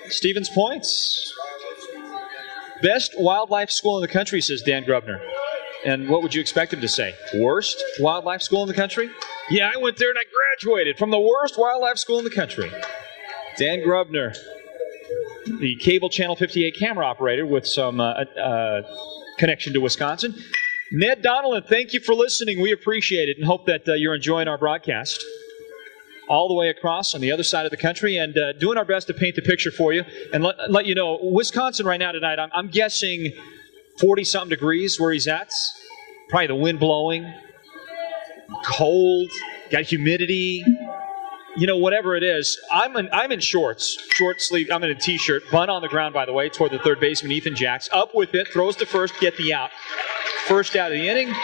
Stevens Point. Best wildlife school in the country, says Dan Grubner. And what would you expect him to say? Worst wildlife school in the country? Yeah, I went there and I graduated from the worst wildlife school in the country. Dan Grubner, the cable Channel 58 camera operator with some connection to Wisconsin. Ned Donnellan, thank you for listening. We appreciate it and hope that you're enjoying our broadcast all the way across on the other side of the country, and doing our best to paint the picture for you and let you know. Wisconsin right now tonight, I'm guessing 40-something degrees where he's at. Probably the wind blowing, cold, got humidity. You know, whatever it is, I'm in shorts, short sleeve. I'm in a T-shirt, bunt on the ground, by the way, toward the third baseman, Ethan Jacks. Up with it, throws to first, get the out. First out of the inning,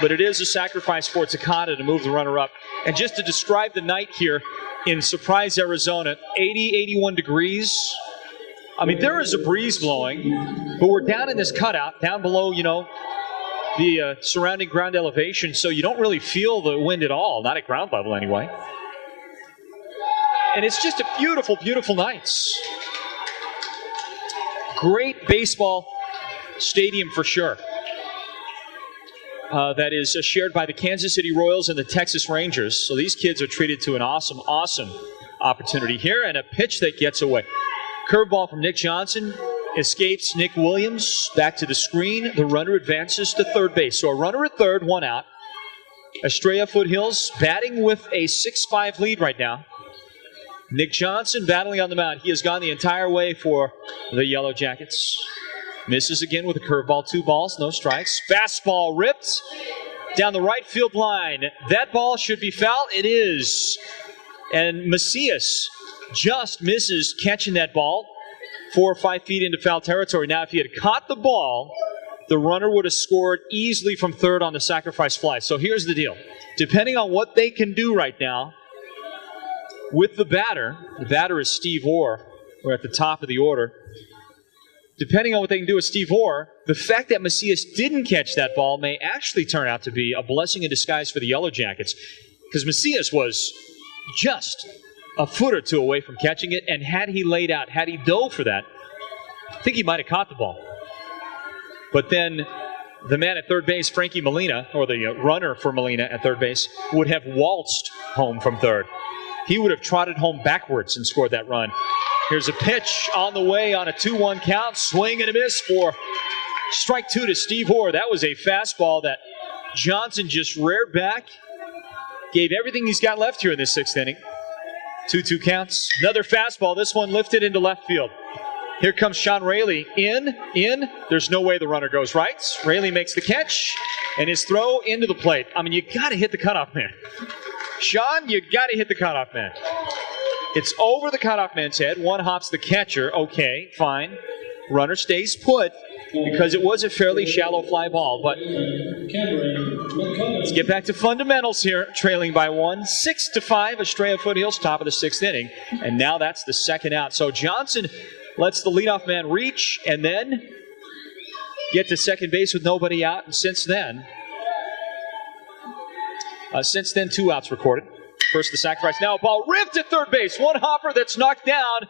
but it is a sacrifice for Takata to move the runner up. And just to describe the night here in Surprise, Arizona, 80, 81 degrees. I mean, there is a breeze blowing, but we're down in this cutout, down below, you know, the surrounding ground elevation, so you don't really feel the wind at all, not at ground level anyway. And it's just a beautiful, beautiful night. Great baseball stadium for sure. That is shared by the Kansas City Royals and the Texas Rangers. So these kids are treated to an awesome, awesome opportunity here. And a pitch that gets away. Curveball from Nick Johnson. Escapes Nick Williams. Back to the screen. The runner advances to third base. So a runner at third, one out. Estrella Foothills batting with a 6-5 lead right now. Nick Johnson battling on the mound. He has gone the entire way for the Yellow Jackets. Misses again with a curveball. 2 balls, no strikes. Fastball ripped down the right field line. That ball should be foul. It is. And Macias just misses catching that ball 4 or 5 feet into foul territory. Now, if he had caught the ball, the runner would have scored easily from third on the sacrifice fly. So here's the deal. Depending on what they can do right now with the batter is Steve Orr. We're at the top of the order. Depending on what they can do with Steve Orr, the fact that Macias didn't catch that ball may actually turn out to be a blessing in disguise for the Yellow Jackets, because Macias was just a foot or two away from catching it, and had he laid out, had he dove for that, I think he might have caught the ball. But then the man at third base, Frankie Molina, or the runner for Molina at third base, would have waltzed home from third. He would have trotted home backwards and scored that run. Here's a pitch on the way on a 2-1 count. Swing and a miss for strike 2 to Steve Orr. That was a fastball that Johnson just reared back. Gave everything he's got left here in this 6th inning. 2-2 counts. Another fastball. This one lifted into left field. Here comes Sean Raley. In. There's no way the runner goes right. Raley makes the catch. And his throw into the plate. I mean, you got to hit the cutoff man. Sean, you got to hit the cutoff man. It's over the cutoff man's head. One hops the catcher. Okay, fine. Runner stays put because it was a fairly shallow fly ball. But let's get back to fundamentals here. Trailing by 1, 6-5. Estrella Foothills, top of the 6th inning. And now that's the second out. So Johnson lets the leadoff man reach and then get to second base with nobody out. And since then, 2 outs recorded. First the sacrifice, now a ball ripped at third base. One hopper that's knocked down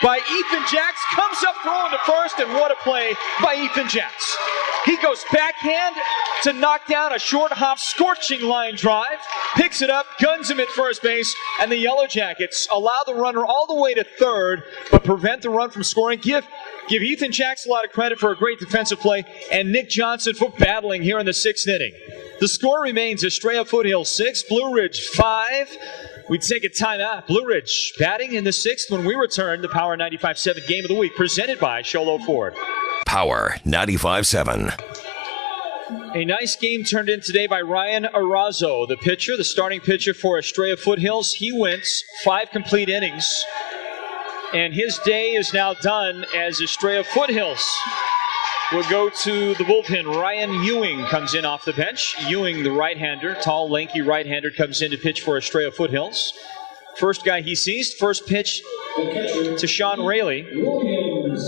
by Ethan Jacks. Comes up throwing to first, and what a play by Ethan Jacks. He goes backhand to knock down a short hop, scorching line drive. Picks it up, guns him at first base, and the Yellow Jackets allow the runner all the way to third, but prevent the run from scoring. Give Ethan Jacks a lot of credit for a great defensive play, and Nick Johnson for battling here in the 6th inning. The score remains Estrella Foothills 6, Blue Ridge 5. We take a timeout. Blue Ridge batting in the 6th when we return. The Power 95.7 Game of the Week presented by Sholo Ford. Power 95.7. A nice game turned in today by Ryan Arazo, the pitcher, the starting pitcher for Estrella Foothills. He went 5 complete innings, and his day is now done as Estrella Foothills will go to the bullpen. Ryan Ewing comes in off the bench. Ewing, the right-hander, tall, lanky right-hander, comes in to pitch for Estrella Foothills. First guy he sees, first pitch to Sean Raley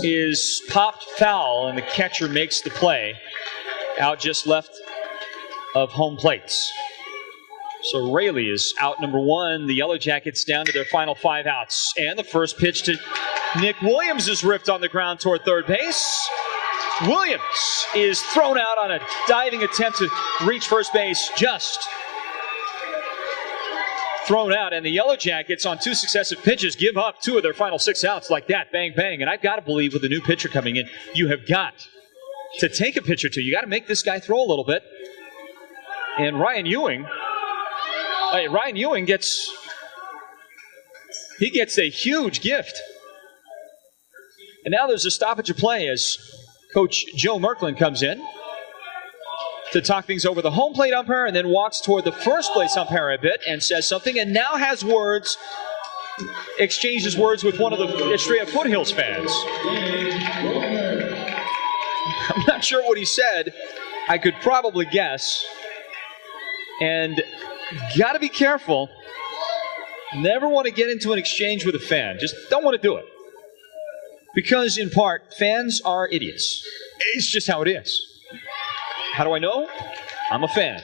is popped foul, and the catcher makes the play out just left of home plate. So Raley is out number 1. The Yellow Jackets down to their final 5 outs. And the first pitch to Nick Williams is ripped on the ground toward third base. Williams is thrown out on a diving attempt to reach first base, just thrown out. And the Yellow Jackets, on 2 successive pitches, give up 2 of their final 6 outs like that. Bang, bang. And I've got to believe with a new pitcher coming in, you have got to take a pitch or two. You got to make this guy throw a little bit. And Ryan Ewing gets a huge gift. And now there's a stoppage of play as Coach Joe Merklin comes in to talk things over the home plate umpire, and then walks toward the first place umpire a bit and says something, and now exchanges words with one of the Estrella Foothills fans. I'm not sure what he said. I could probably guess. And got to be careful. Never want to get into an exchange with a fan. Just don't want to do it. Because, in part, fans are idiots. It's just how it is. How do I know? I'm a fan.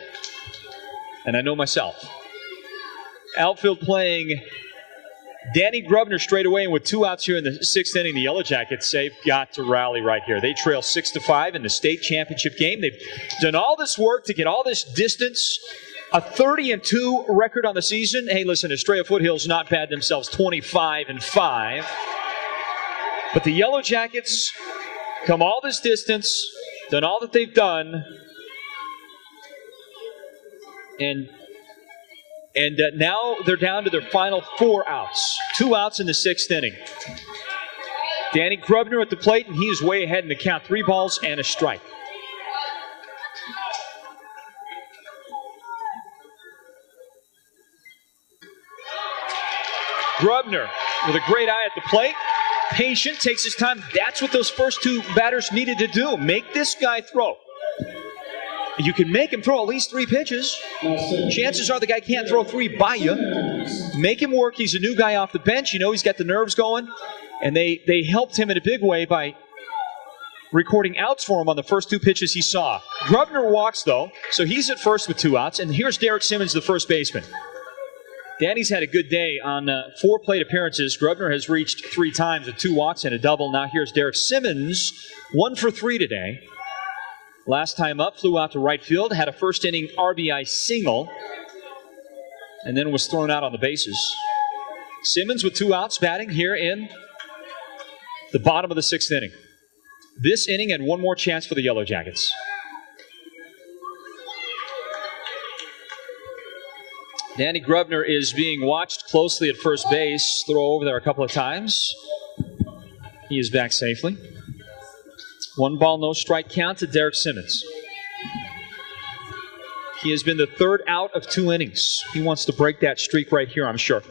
And I know myself. Outfield playing Danny Grubner straight away, and with 2 outs here in the 6th inning, the Yellow Jackets, they've got to rally right here. They trail 6-5 in the state championship game. They've done all this work to get all this distance. A 30-2 record on the season. Hey, listen, Estrella Foothills not bad themselves, 25-5. But the Yellow Jackets come all this distance, done all that they've done, and now they're down to their final 4 outs. 2 outs in the 6th inning. Danny Grubner at the plate, and he is way ahead in the count. 3 balls and a strike. Grubner with a great eye at the plate. Patient, takes his time. That's what those first 2 batters needed to do. Make this guy throw. You can make him throw at least 3 pitches. Chances are the guy can't throw 3 by you. Make him work. He's a new guy off the bench. You know he's got the nerves going. And they helped him in a big way by recording outs for him on the first 2 pitches he saw. Grubner walks, though, so he's at first with 2 outs. And here's Derek Simmons, the first baseman. Danny's had a good day on 4 plate appearances. Grubner has reached 3 times with 2 walks and a double. Now here's Derek Simmons, 1 for 3 today. Last time up, flew out to right field, had a first inning RBI single, and then was thrown out on the bases. Simmons with 2 outs batting here in the bottom of the 6th inning. This inning and 1 more chance for the Yellow Jackets. Danny Grubner is being watched closely at first base. Throw over there a couple of times. He is back safely. 1 ball, no strike count to Derek Simmons. He has been the 3rd out of 2 innings. He wants to break that streak right here, I'm sure.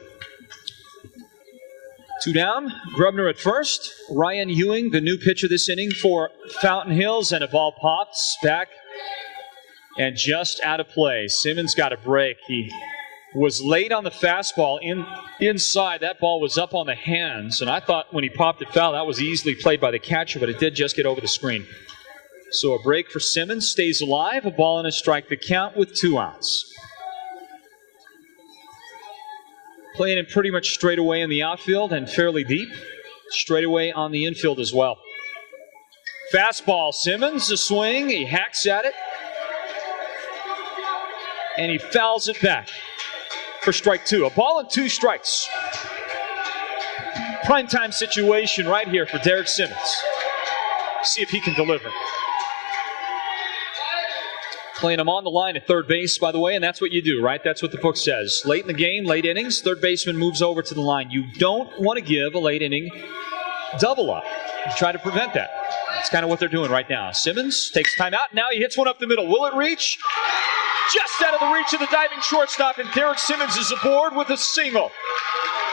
2 down. Grubner at first. Ryan Ewing, the new pitcher this inning for Fountain Hills, and a ball pops back and just out of play. Simmons got a break. He was late on the fastball inside. That ball was up on the hands, and I thought when he popped it foul, that was easily played by the catcher, but it did just get over the screen. So a break for Simmons, stays alive, a ball and a strike. The count with 2 outs. Playing him pretty much straight away in the outfield and fairly deep. Straight away on the infield as well. Fastball, Simmons, a swing, he hacks at it, and he fouls it back for strike 2. A ball and 2 strikes. Primetime situation right here for Derek Simmons. See if he can deliver. Playing him on the line at third base, by the way, and that's what you do, right? That's what the book says. Late in the game, late innings, third baseman moves over to the line. You don't want to give a late inning double up. You try to prevent that. That's kind of what they're doing right now. Simmons takes time out. Now he hits one up the middle. Will it reach? Just out of the reach of the diving shortstop, and Derek Simmons is aboard with a single.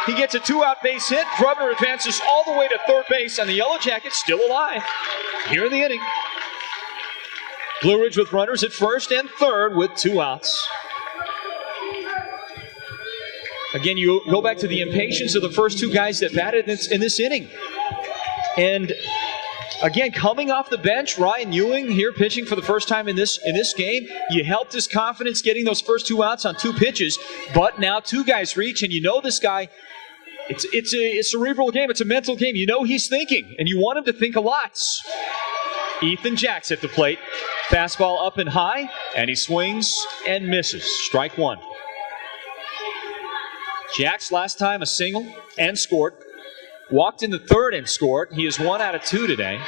He gets a 2-out base hit. Grubner advances all the way to third base, and the Yellow Jackets still alive here in the inning. Blue Ridge with runners at first and third with 2 outs. Again, you go back to the impatience of the first 2 guys that batted in this inning. And again, coming off the bench, Ryan Ewing here pitching for the first time in this game. You helped his confidence getting those first 2 outs on 2 pitches, but now 2 guys reach, and you know this guy, it's a cerebral game. It's a mental game. You know he's thinking, and you want him to think a lot. Ethan Jacks at the plate. Fastball up and high, and he swings and misses. Strike one. Jacks last time a single and scored. Walked in the third and scored. He is 1 out of 2 today.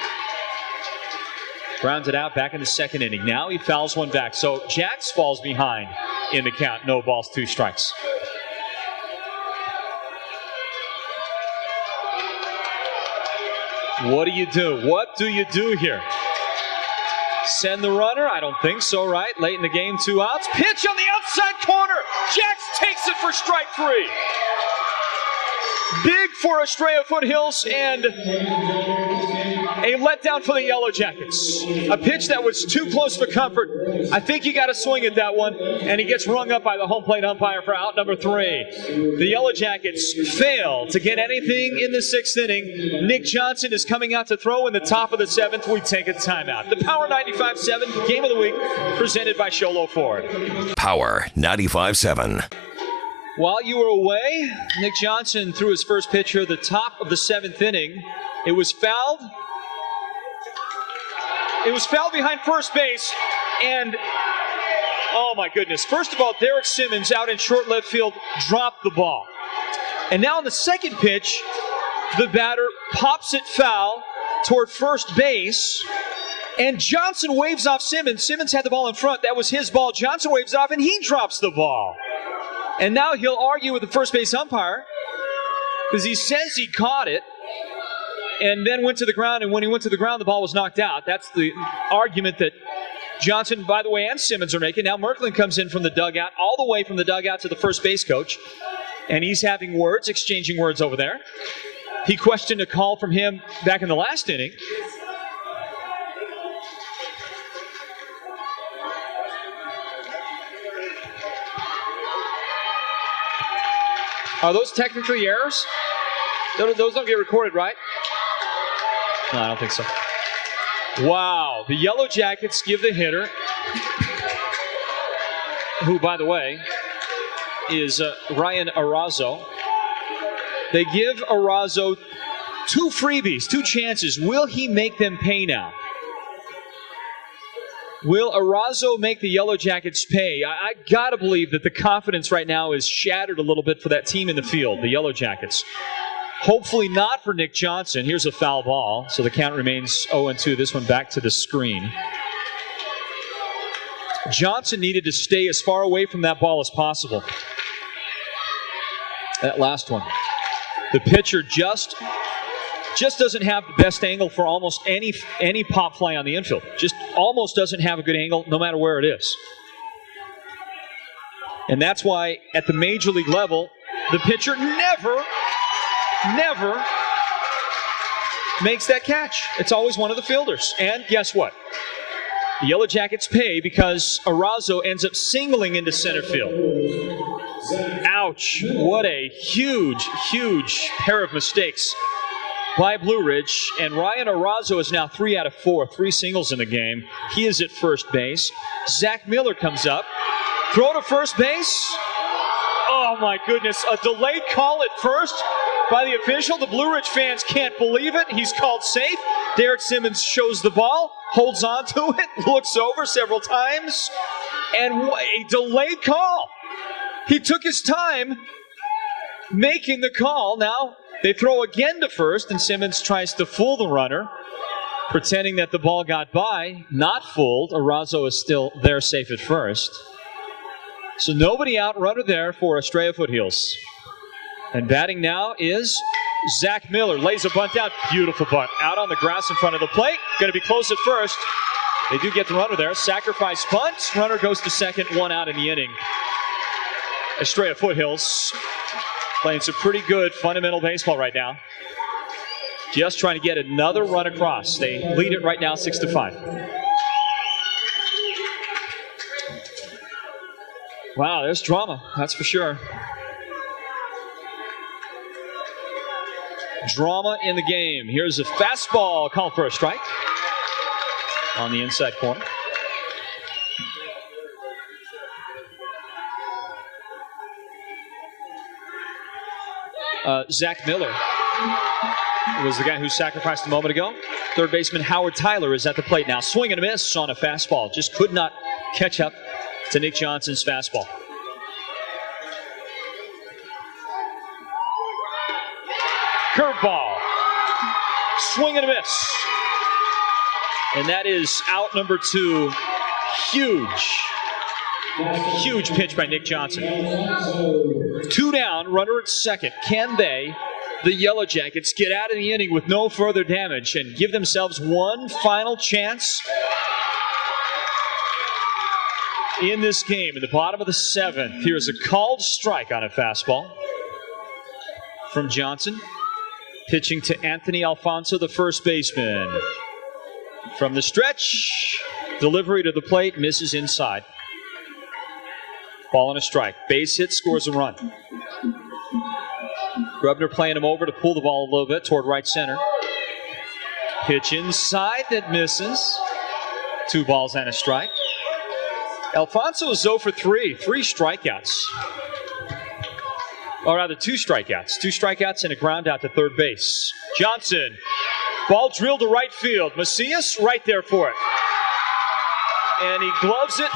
Grounded out back in the second inning. Now he fouls one back. So Jacks falls behind in the count. No balls, 2 strikes. What do you do? What do you do here? Send the runner? I don't think so, right? Late in the game, 2 outs. Pitch on the outside corner. Jacks takes it for strike 3. Big for Estrella Foothills and a letdown for the Yellow Jackets. A pitch that was too close for comfort. I think you got to swing at that one, and he gets rung up by the home plate umpire for out number 3. The Yellow Jackets fail to get anything in the 6th inning. Nick Johnson is coming out to throw in the top of the 7th. We take a timeout. The Power 95.7 Game of the Week presented by Sholo Ford. Power 95.7. While you were away, Nick Johnson threw his first pitch here at the top of the 7th inning. It was fouled. It was fouled behind first base, and oh my goodness. First of all, Derek Simmons out in short left field dropped the ball. And now on the second pitch, the batter pops it foul toward first base, and Johnson waves off Simmons. Simmons had the ball in front. That was his ball. Johnson waves off, and he drops the ball. And now he'll argue with the first base umpire because he says he caught it and then went to the ground, and when he went to the ground, the ball was knocked out. That's the argument that Johnson, by the way, and Simmons are making. Now Merklin comes in from the dugout, all the way from the dugout to the first base coach, and he's having words, exchanging words over there. He questioned a call from him back in the last inning. Are those technically errors? Those don't get recorded, right? No, I don't think so. Wow. The Yellow Jackets give the hitter, who, by the way, is Ryan Arazo. They give Arazo 2 freebies, 2 chances. Will he make them pay now? Will Arazo make the Yellow Jackets pay? I got to believe that the confidence right now is shattered a little bit for that team in the field, the Yellow Jackets. Hopefully not for Nick Johnson. Here's a foul ball, so the count remains 0-2. This one back to the screen. Johnson needed to stay as far away from that ball as possible. That last one. The pitcher just doesn't have the best angle for almost any pop fly on the infield. Just almost doesn't have a good angle no matter where it is. And that's why at the major league level, the pitcher never makes that catch. It's always one of the fielders. And guess what? The Yellow Jackets pay because Arazo ends up singling into center field. Ouch. What a huge, huge pair of mistakes by Blue Ridge. And Ryan Arazo is now 3 out of 4, 3 singles in the game. He is at first base. Zach Miller comes up. Throw to first base. Oh my goodness, a delayed call at first by the official. The Blue Ridge fans can't believe it. He's called safe. Derek Simmons shows the ball, holds on to it, looks over several times, and a delayed call. He took his time making the call. Now they throw again to first, and Simmons tries to fool the runner, pretending that the ball got by. Not fooled. Arazo is still there safe at first. So nobody out, runner there for Estrella Foothills. And batting now is Zach Miller. Lays a bunt down. Beautiful bunt. Out on the grass in front of the plate. Going to be close at first. They do get the runner there. Sacrifice bunt. Runner goes to second. 1 out in the inning. Estrella Foothills playing some pretty good fundamental baseball right now. Just trying to get another run across. They lead it right now 6-5. Wow, there's drama. That's for sure. Drama in the game. Here's a fastball called for a strike on the inside corner. Zach Miller was the guy who sacrificed a moment ago. Third baseman Howard Tyler is at the plate now. Swing and a miss on a fastball. Just could not catch up to Nick Johnson's fastball. Curveball. Swing and a miss. And that is out number 2. Huge pitch by Nick Johnson. 2 down, runner at second. Can they, the Yellow Jackets, get out of the inning with no further damage and give themselves one final chance in this game? In the bottom of the 7th, here's a called strike on a fastball from Johnson. Pitching to Anthony Alfonso, the first baseman. From the stretch, delivery to the plate, misses inside. Ball and a strike. Base hit, scores a run. Grubner playing him over to pull the ball a little bit toward right center. Pitch inside that misses. 2 balls and a strike. Alfonso is 0 for 3. 3 strikeouts. Or rather, 2 strikeouts. 2 strikeouts and a ground out to third base. Johnson. Ball drilled to right field. Macias right there for it. And he gloves it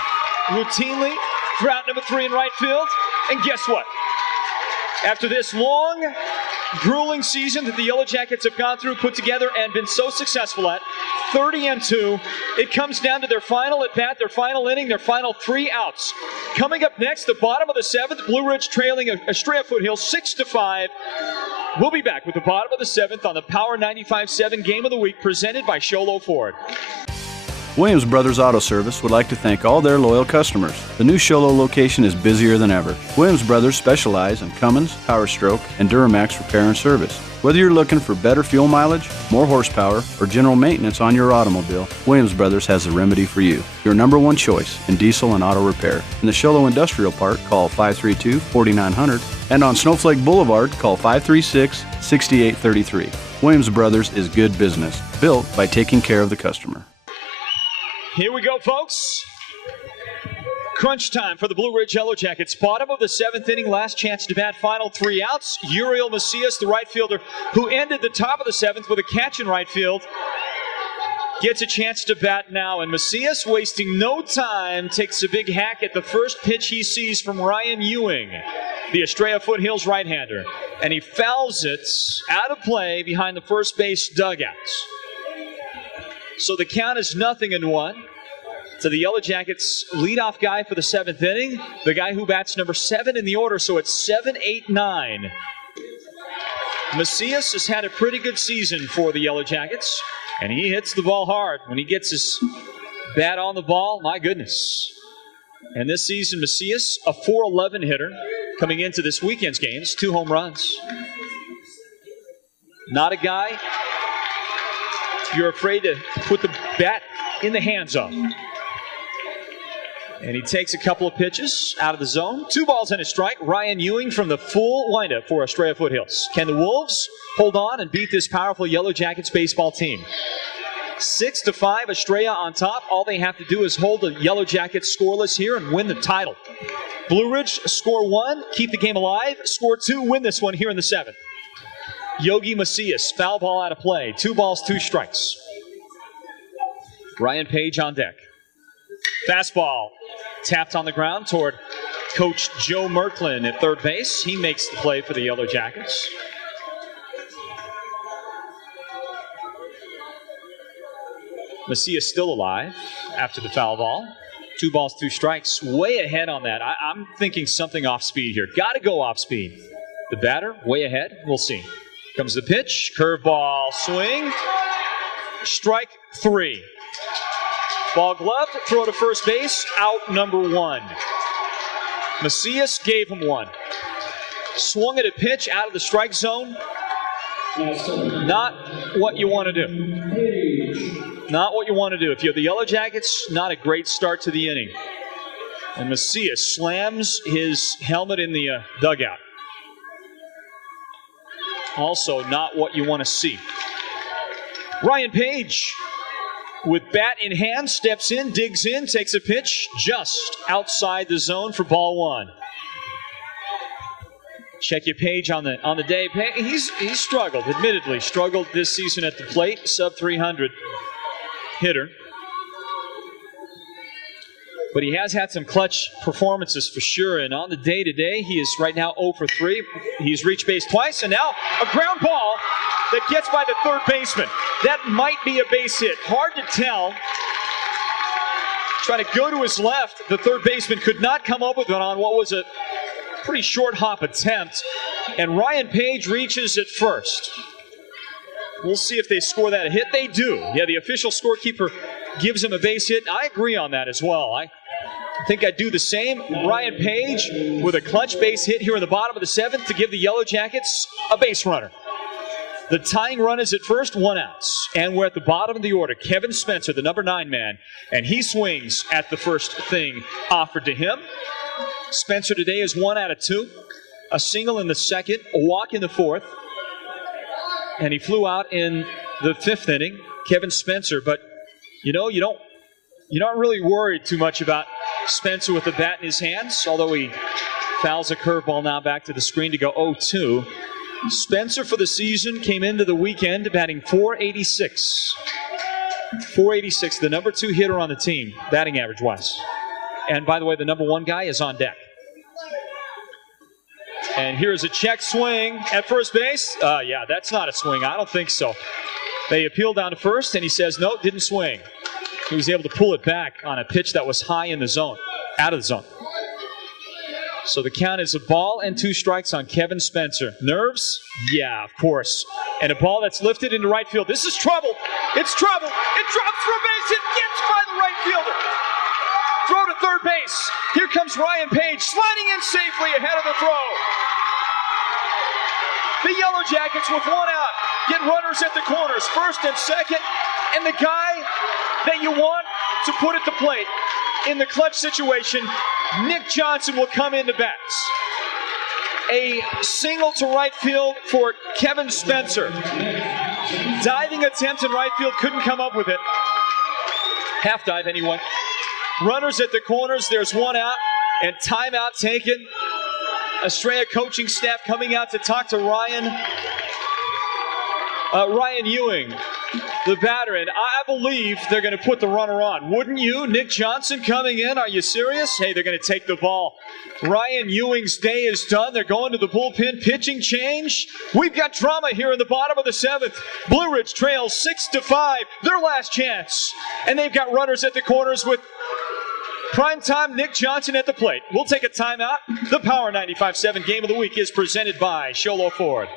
routinely for out number 3 in right field. And guess what? After this long, grueling season that the Yellow Jackets have gone through, put together, and been so successful at, 30-2, it comes down to their final at-bat, their final inning, their final 3 outs. Coming up next, the bottom of the 7th, Blue Ridge trailing Estrella Foothills 6-5. We'll be back with the bottom of the 7th on the Power 95.7 Game of the Week, presented by Sholo Ford. Williams Brothers Auto Service would like to thank all their loyal customers. The new Sholo location is busier than ever. Williams Brothers specialize in Cummins, Power Stroke, and Duramax repair and service. Whether you're looking for better fuel mileage, more horsepower, or general maintenance on your automobile, Williams Brothers has the remedy for you. Your number 1 choice in diesel and auto repair. In the Sholo Industrial Park, call 532-4900, and on Snowflake Boulevard, call 536-6833. Williams Brothers is good business, built by taking care of the customer. Here we go, folks. Crunch time for the Blue Ridge Yellow Jackets. Bottom of the 7th inning, last chance to bat, final 3 outs. Uriel Macias, the right fielder, who ended the top of the 7th with a catch in right field, gets a chance to bat now. And Macias, wasting no time, takes a big hack at the first pitch he sees from Ryan Ewing, the Estrella Foothills right-hander. And he fouls it out of play behind the first base dugouts. So the count is 0-1 to the Yellow Jackets' leadoff guy for the 7th inning, the guy who bats number 7 in the order, so it's 7-8-9. Macias has had a pretty good season for the Yellow Jackets, and he hits the ball hard. When he gets his bat on the ball, my goodness. And this season, Macias, a .411 hitter, coming into this weekend's games, 2 home runs. Not a guy you're afraid to put the bat in the hands of. And he takes a couple of pitches out of the zone. 2 balls and a strike. Ryan Ewing from the full windup for Estrella Foothills. Can the Wolves hold on and beat this powerful Yellow Jackets baseball team? 6-5, Estrella on top. All they have to do is hold the Yellow Jackets scoreless here and win the title. Blue Ridge, score 1, keep the game alive. Score 2, win this one here in the 7th. Yogi Macias, foul ball out of play. 2 balls, 2 strikes. Ryan Page on deck. Fastball tapped on the ground toward Coach Joe Merklin at third base. He makes the play for the Yellow Jackets. Macias still alive after the foul ball. 2 balls, 2 strikes. Way ahead on that. I'm thinking something off speed here. Got to go off speed. The batter, way ahead. We'll see. Comes the pitch. Curveball swing. Strike 3. Ball gloved. Throw to first base. Out number 1. Macias gave him 1. Swung at a pitch out of the strike zone. Not what you want to do. Not what you want to do. If you're the Yellow Jackets, not a great start to the inning. And Macias slams his helmet in the dugout. Also not what you want to see. Ryan Page, with bat in hand, steps in, digs in, takes a pitch just outside the zone for ball 1. Check your Page on the day. He's struggled, admittedly, struggled this season at the plate. Sub 300 hitter. But he has had some clutch performances for sure. And on the day today, he is right now 0 for 3. He's reached base twice, and now a ground ball that gets by the third baseman. That might be a base hit. Hard to tell. Trying to go to his left. The third baseman could not come up with it on what was a pretty short hop attempt. And Ryan Page reaches at first. We'll see if they score that a hit. They do. Yeah, the official scorekeeper gives him a base hit. I agree on that as well. I think I'd do the same. Ryan Page with a clutch base hit here in the bottom of the 7th to give the Yellow Jackets a base runner. The tying run is at first, 1 out. And we're at the bottom of the order. Kevin Spencer, the number 9 man, and he swings at the first thing offered to him. Spencer today is 1 out of 2. A single in the 2nd, a walk in the 4th. And he flew out in the 5th inning, Kevin Spencer. But, you know, you're not really worried too much about Spencer with the bat in his hands, although he fouls a curveball now back to the screen to go 0-2. Spencer for the season came into the weekend batting .486. .486, the number 2 hitter on the team, batting average-wise. And by the way, the number 1 guy is on deck. And here's a check swing at first base. Yeah, that's not a swing. I don't think so. They appeal down to first, and he says, no, didn't swing. He was able to pull it back on a pitch that was high in the zone, out of the zone. So the count is a ball and 2 strikes on Kevin Spencer. Nerves? Yeah, of course. And a ball that's lifted into right field. This is trouble. It's trouble. It drops for a base. It gets by the right fielder. Throw to third base. Here comes Ryan Page sliding in safely ahead of the throw. The Yellow Jackets with 1 out get runners at the corners, first and second. And the guy that you want to put at the plate in the clutch situation, Nick Johnson, will come into bats. A single to right field for Kevin Spencer. Diving attempt in right field, couldn't come up with it. Half dive anyway. Runners at the corners, there's 1 out, and timeout taken. Estrella coaching staff coming out to talk to Ryan Ewing, the batter, and I believe they're going to put the runner on. Wouldn't you? Nick Johnson coming in. Are you serious? Hey, they're going to take the ball. Ryan Ewing's day is done. They're going to the bullpen. Pitching change. We've got drama here in the bottom of the 7th. Blue Ridge trails 6-5. Their last chance. And they've got runners at the corners with primetime Nick Johnson at the plate. We'll take a timeout. The Power 95.7 Game of the Week is presented by Sholo Ford.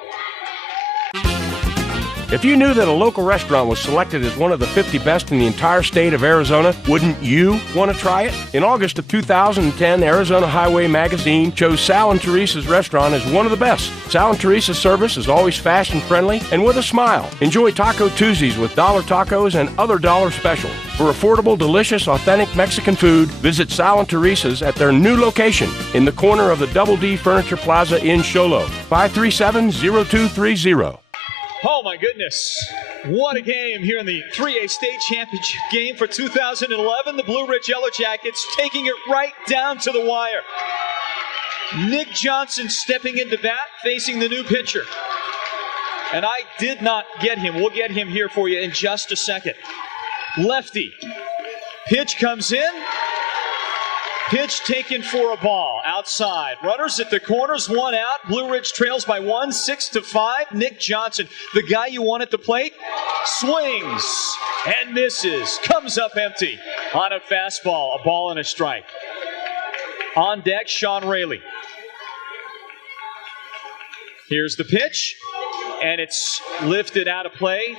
If you knew that a local restaurant was selected as one of the 50 best in the entire state of Arizona, wouldn't you want to try it? In August of 2010, Arizona Highway Magazine chose Sal and Teresa's restaurant as one of the best. Sal and Teresa's service is always fast and friendly and with a smile. Enjoy Taco Tuesdays with dollar tacos and other dollar specials. For affordable, delicious, authentic Mexican food, visit Sal and Teresa's at their new location in the corner of the Double D Furniture Plaza in Sholo, 537-0230. Oh my goodness. What a game here in the 3A State Championship game for 2011. The Blue Ridge Yellow Jackets taking it right down to the wire. Nick Johnson stepping into bat, facing the new pitcher. And I did not get him. We'll get him here for you in just a second. Lefty. Pitch comes in. Pitch taken for a ball outside. Runners at the corners, 1 out. Blue Ridge trails by 1, 6-5. Nick Johnson, the guy you want at the plate, swings and misses. Comes up empty on a fastball, a ball and a strike. On deck, Sean Rayleigh. Here's the pitch, and it's lifted out of play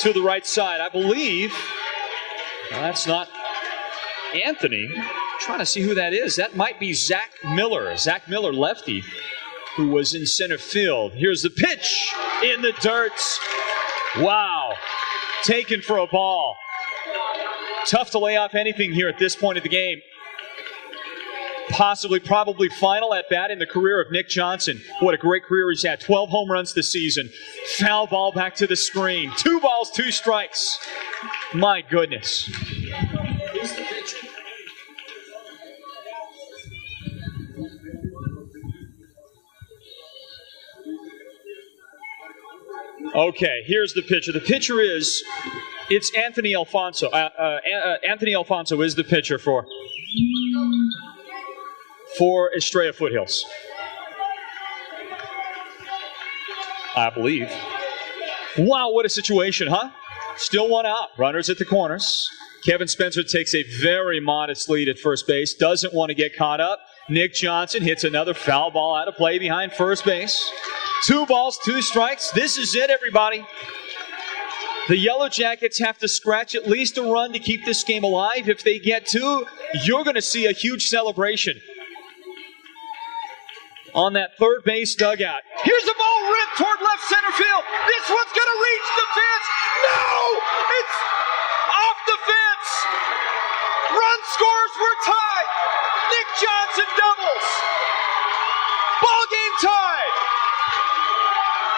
to the right side. I believe that's not Anthony. I'm trying to see who that is. That might be Zach Miller. Zach Miller, lefty, who was in center field. Here's the pitch in the dirt. Wow. Taken for a ball. Tough to lay off anything here at this point of the game. Possibly, probably final at bat in the career of Nick Johnson. What a great career he's had. 12 home runs this season. Foul ball back to the screen. 2 balls, 2 strikes. My goodness. Okay, here's the pitcher. The pitcher it's Anthony Alfonso. Anthony Alfonso is the pitcher for Estrella Foothills, I believe. Wow, what a situation, huh? Still one out. Runners at the corners. Kevin Spencer takes a very modest lead at first base. Doesn't want to get caught up. Nick Johnson hits another foul ball out of play behind first base. 2 balls, 2 strikes. This is it, everybody. The Yellow Jackets have to scratch at least a run to keep this game alive. If they get 2, you're going to see a huge celebration on that third base dugout. Here's a ball ripped toward left center field. This one's going to reach the fence. No! It's off the fence. Run scores, we're tied. Nick Johnson doubles. Ball game tied.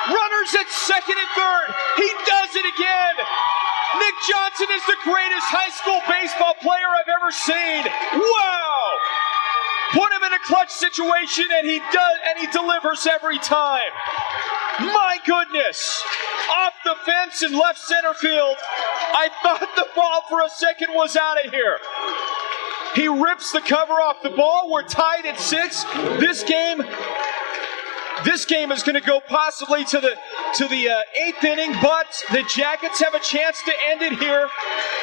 Runners at second and third. He does it again. Nick Johnson is the greatest high school baseball player I've ever seen. Wow! Put him in a clutch situation, and he delivers every time. My goodness. Off the fence in left center field. I thought the ball for a second was out of here. He rips the cover off the ball. We're tied at 6. This game is going to go possibly to the 8th inning, but the Jackets have a chance to end it here.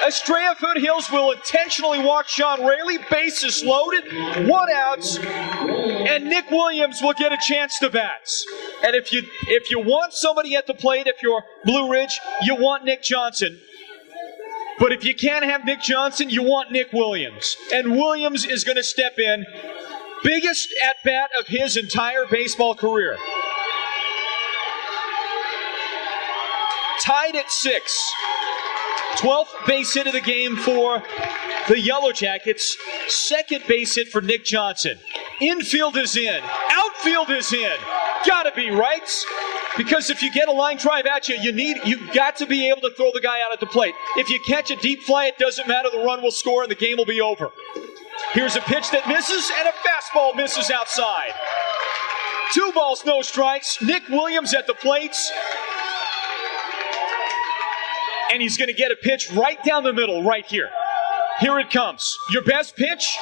Estrella Foothills will intentionally walk Sean Raley, bases loaded, 1 out, and Nick Williams will get a chance to bat. And if you want somebody at the plate, if you're Blue Ridge, you want Nick Johnson. But if you can't have Nick Johnson, you want Nick Williams. And Williams is going to step in. Biggest at-bat of his entire baseball career. Tied at 6. 12th base hit of the game for the Yellow Jackets. 2nd base hit for Nick Johnson. Infield is in. Outfield is in. Gotta be, right? Because if you get a line drive at you, you've got to be able to throw the guy out at the plate. If you catch a deep fly, it doesn't matter. The run will score and the game will be over. Here's a pitch that misses, and a fastball misses outside. 2 balls, no strikes. Nick Williams at the plate. And he's going to get a pitch right down the middle, right here. Here it comes. Your best pitch?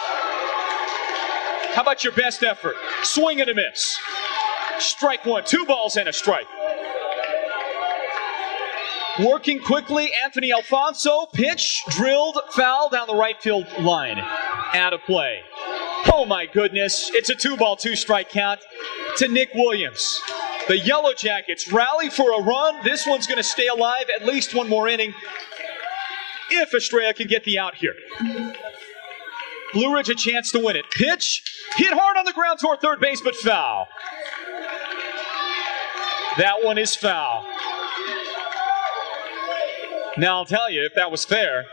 How about your best effort? Swing and a miss. Strike 1. 2 balls and a strike. Working quickly, Anthony Alfonso. Pitch, drilled, foul down the right field line. Out of play. Oh my goodness. It's a 2-ball, 2-strike count to Nick Williams. The Yellow Jackets rally for a run. This one's going to stay alive at least 1 more inning if Estrella can get the out here. Blue Ridge a chance to win it. Pitch, hit hard on the ground toward third base, but foul. That one is foul. Now I'll tell you, if that was fair,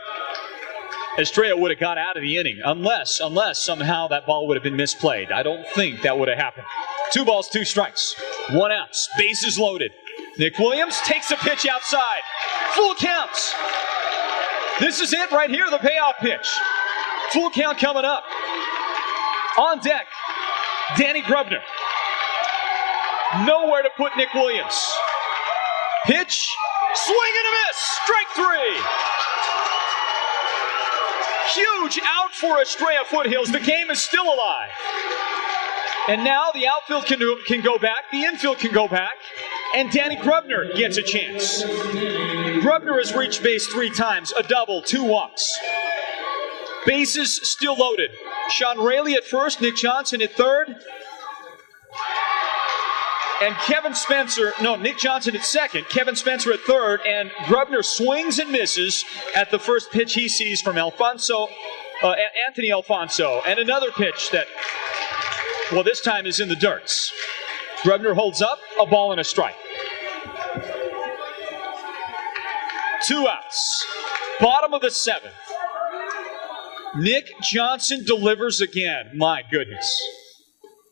Estrella would have got out of the inning, unless somehow that ball would have been misplayed. I don't think that would have happened. 2 balls, 2 strikes. 1 out. Bases loaded. Nick Williams takes a pitch outside. Full counts. This is it right here, the payoff pitch. Full count coming up. On deck, Danny Grubner. Nowhere to put Nick Williams. Pitch, swing and a miss. Strike 3. Huge out for Estrella Foothills. The game is still alive. And now the outfield can go back, the infield can go back, and Danny Grubner gets a chance. Grubner has reached base 3 times, a double, 2 walks. Bases still loaded. Sean Raley at first, Nick Johnson at third. And Nick Johnson at second, Kevin Spencer at third, and Grubner swings and misses at the first pitch he sees from Anthony Alfonso. And another pitch that, well, this time is in the dirt. Grubner holds up, a ball and a strike. 2 outs. Bottom of the 7th. Nick Johnson delivers again. My goodness.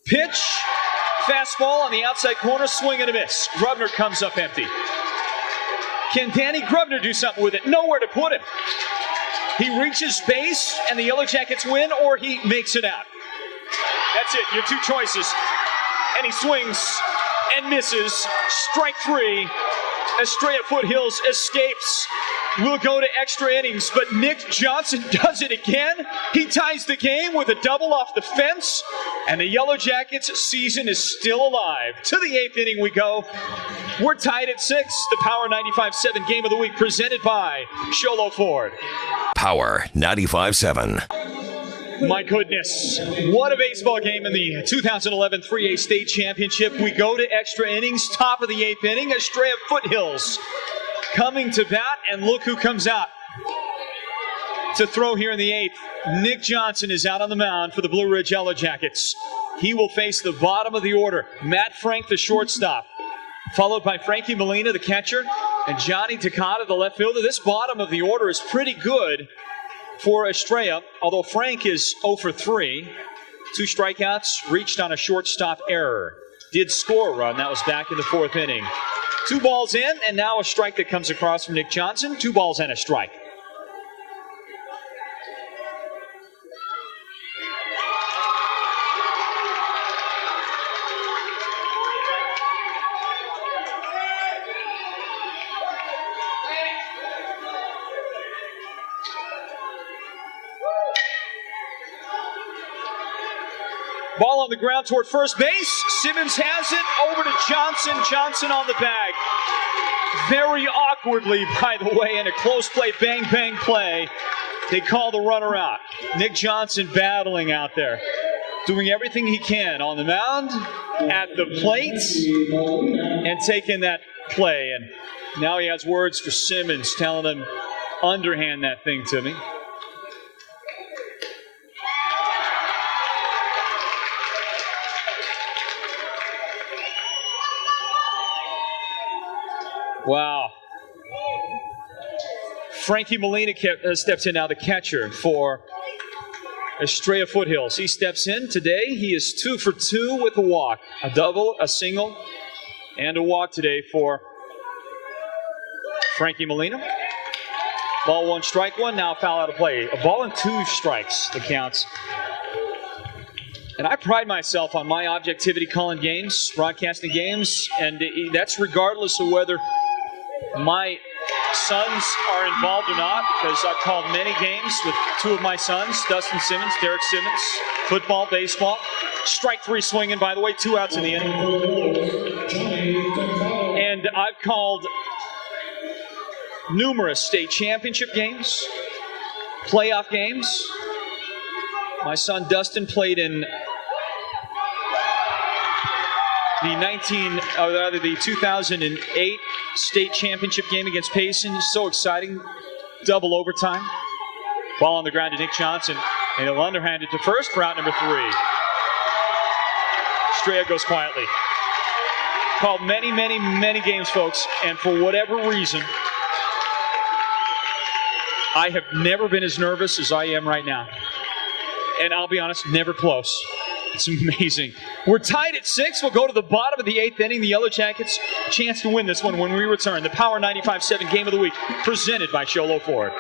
Pitch, fastball on the outside corner, swing and a miss. Grubner comes up empty. Can Danny Grubner do something with it? Nowhere to put him. He reaches base and the Yellow Jackets win, or he makes it out. That's it, your 2 choices. And he swings and misses. Strike 3. Estrella Foothills escapes. We'll go to extra innings, but Nick Johnson does it again. He ties the game with a double off the fence, and the Yellow Jackets' season is still alive. To the 8th inning we go. We're tied at 6. The Power 95.7 Game of the Week presented by Sholo Ford. Power 95.7. My goodness, what a baseball game in the 2011 3A State Championship. We go to extra innings, top of the 8th inning. Estrella Foothills coming to bat, and look who comes out to throw here in the 8th. Nick Johnson is out on the mound for the Blue Ridge Yellow Jackets. He will face the bottom of the order. Matt Frank, the shortstop, followed by Frankie Molina, the catcher, and Johnny Takata, the left fielder. This bottom of the order is pretty good for Estrella, although Frank is 0 for 3. 2 strikeouts, reached on a shortstop error. Did score a run, that was back in the 4th inning. 2 balls in, and now a strike that comes across from Nick Johnson. 2 balls and a strike. Ball on the ground toward first base. Simmons has it over to Johnson. Johnson on the bag. Very awkwardly, by the way, in a close play, bang, bang play. They call the runner out. Nick Johnson battling out there, doing everything he can on the mound, at the plate, and taking that play. And now he has words for Simmons, telling him, underhand that thing to me. Wow. Frankie Molina steps in now, the catcher for Estrella Foothills. He steps in today. He is 2 for 2 with a walk. A double, a single, and a walk today for Frankie Molina. Ball 1, strike 1, now foul out of play. A ball and 2 strikes, the counts. And I pride myself on my objectivity calling games, broadcasting games, and that's regardless of whether my sons are involved or not, because I've called many games with 2 of my sons, Dustin Simmons, Derek Simmons, football, baseball. Strike 3 swinging, by the way, 2 outs in the inning. And I've called numerous state championship games, playoff games. My son Dustin played in the 2008 state championship game against Payson. So exciting. Double overtime. Ball on the ground to Nick Johnson, and he'll underhand it to first for out number 3. Estrella goes quietly. Called many, many, many games, folks, and for whatever reason, I have never been as nervous as I am right now. And I'll be honest, never close. It's amazing. We're tied at 6. We'll go to the bottom of the 8th inning. The Yellow Jackets chance to win this one when we return. The Power 95.7 Game of the Week presented by Sholo Ford.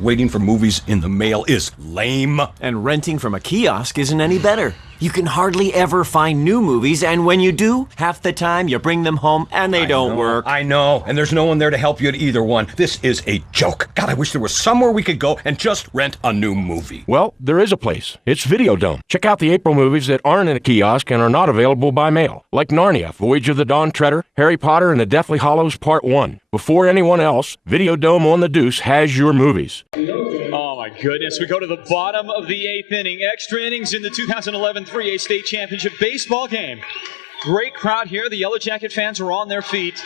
Waiting for movies in the mail is lame. And renting from a kiosk isn't any better. You can hardly ever find new movies, and when you do, half the time you bring them home and they don't work. I know, and there's no one there to help you at either one. This is a joke. God, I wish there was somewhere we could go and just rent a new movie. Well, there is a place. It's Videodome. Check out the April movies that aren't in a kiosk and are not available by mail, like Narnia, Voyage of the Dawn Treader, Harry Potter and the Deathly Hallows Part 1. Before anyone else, Videodome on the Deuce has your movies. Oh my goodness, we go to the bottom of the 8th inning. Extra innings in the 2011 3A State Championship baseball game. Great crowd here. The Yellow Jacket fans are on their feet.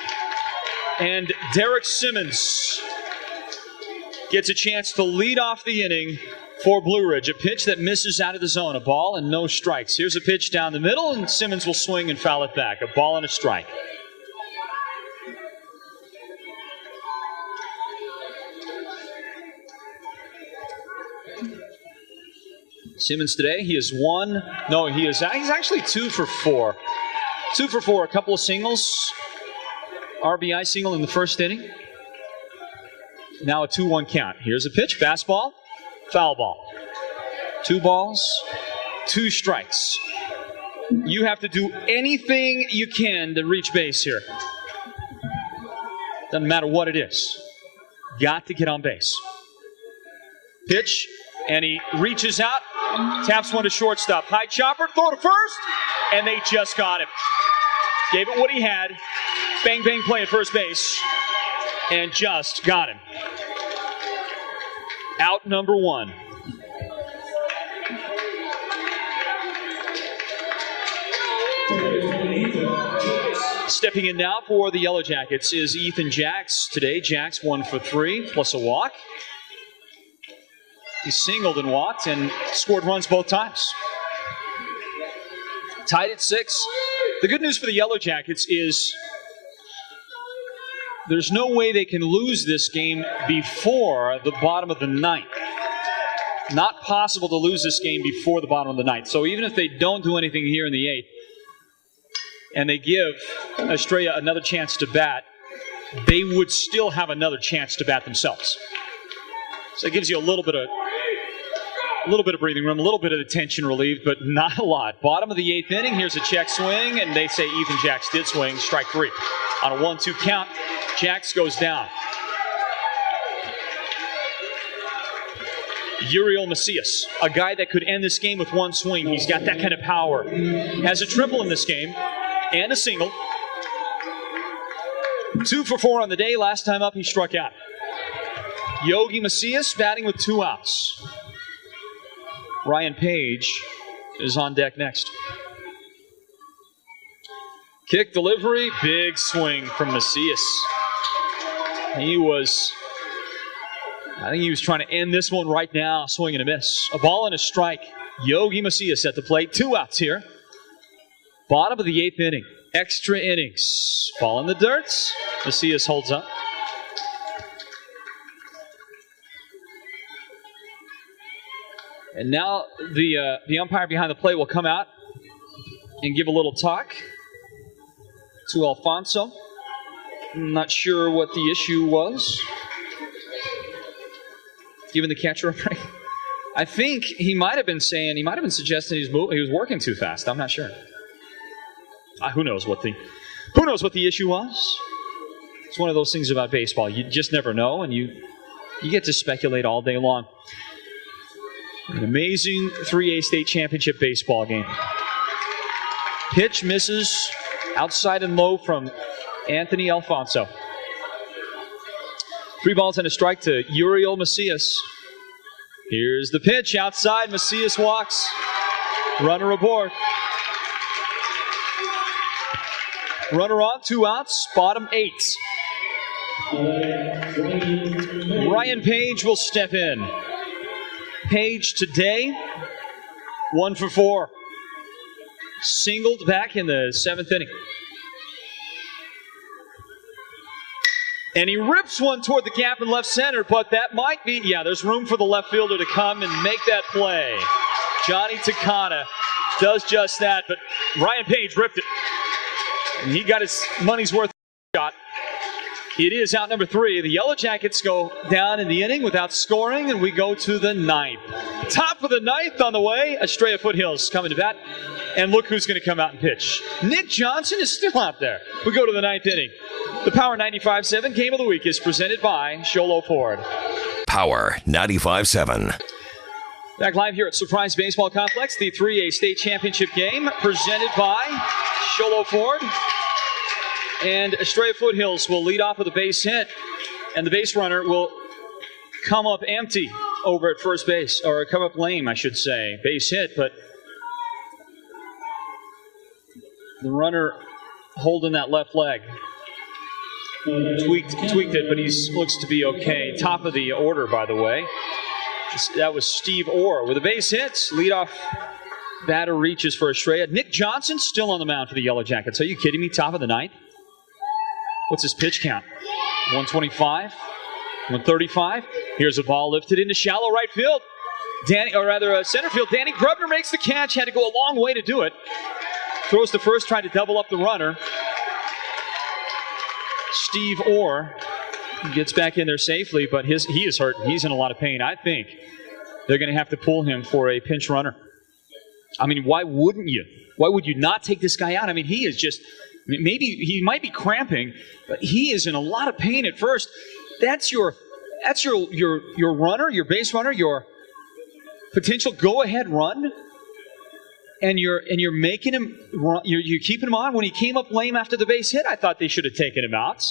And Derek Simmons gets a chance to lead off the inning for Blue Ridge. A pitch that misses out of the zone. A ball and no strikes. Here's a pitch down the middle, and Simmons will swing and foul it back. A ball and a strike. Simmons today, he's actually 2 for 4. 2 for 4, a couple of singles. RBI single in the first inning. Now a 2-1 count. Here's a pitch, fastball, foul ball. 2 balls, 2 strikes. You have to do anything you can to reach base here. Doesn't matter what it is. Got to get on base. Pitch, and he reaches out, taps one to shortstop. High chopper, throw to first, and they just got him. Gave it what he had. Bang, bang play at first base, and just got him. Out number one. Stepping in now for the Yellow Jackets is Ethan Jacks. Today, Jacks 1 for 3, plus a walk. He singled and walked and scored runs both times. Tied at 6. The good news for the Yellow Jackets is there's no way they can lose this game before the bottom of the ninth. Not possible to lose this game before the bottom of the ninth. So even if they don't do anything here in the 8th, and they give Estrella another chance to bat, they would still have another chance to bat themselves. So it gives you a little bit of breathing room, a little bit of the tension relieved, but not a lot. Bottom of the 8th inning, here's a check swing, and they say Ethan Jacks did swing, strike 3. On a 1-2 count, Jacks goes down. Uriel Macias, a guy that could end this game with one swing. He's got that kind of power. Has a triple in this game and a single. 2 for 4 on the day. Last time up, he struck out. Yogi Macias batting with 2 outs. Ryan Page is on deck next. Kick delivery, big swing from Macias. I think he was trying to end this one right now, swing and a miss. A ball and a strike. Yogi Macias at the plate, 2 outs here. Bottom of the 8th inning, extra innings. Ball in the dirt, Macias holds up. And now the umpire behind the plate will come out and give a little talk to Alfonso. I'm not sure what the issue was. Giving the catcher a break. I think he might have been suggesting he was working too fast. I'm not sure. Who knows what the issue was? It's one of those things about baseball. You just never know, and you get to speculate all day long. An amazing 3A state championship baseball game. Pitch misses outside and low from Anthony Alfonso. 3 balls and a strike to Uriel Macias. Here's the pitch outside. Macias walks. Runner aboard. Runner on, 2 outs. Bottom 8. Ryan Page will step in. Page today, 1 for 4. Singled back in the 7th inning. And he rips one toward the gap in left center, but that might be, there's room for the left fielder to come and make that play. Johnny Takata does just that, but Ryan Page ripped it. And he got his money's worth shot. It is out number 3. The Yellow Jackets go down in the inning without scoring, and we go to the 9th. Top of the 9th on the way. Estrella Foothills coming to bat. And look who's going to come out and pitch. Nick Johnson is still out there. We go to the 9th inning. The Power 95.7 Game of the Week is presented by Sholo Ford. Power 95.7. Back live here at Surprise Baseball Complex, the 3A State Championship game presented by Sholo Ford. And Estrella Foothills will lead off with a base hit. And the base runner will come up empty over at first base. Or come up lame, I should say. Base hit, but the runner holding that left leg. Tweaked it, but he looks to be okay. Top of the order, by the way. That was Steve Orr with a base hit. Leadoff batter reaches for Estrella. Nick Johnson still on the mound for the Yellow Jackets. Are you kidding me? Top of the 9th? What's his pitch count? 125? 135? Here's a ball lifted into shallow right field. Center field. Danny Grubner makes the catch. Had to go a long way to do it. Throws to first, tried to double up the runner. Steve Orr gets back in there safely, but he is hurt. He's in a lot of pain. I think they're going to have to pull him for a pinch runner. I mean, why wouldn't you? Why would you not take this guy out? I mean, he is just mean, maybe he might be cramping, but he is in a lot of pain at first. That's your runner, your base runner, your potential go-ahead run, and you're making him run, you're keeping him on. When he came up lame after the base hit, I thought they should have taken him out.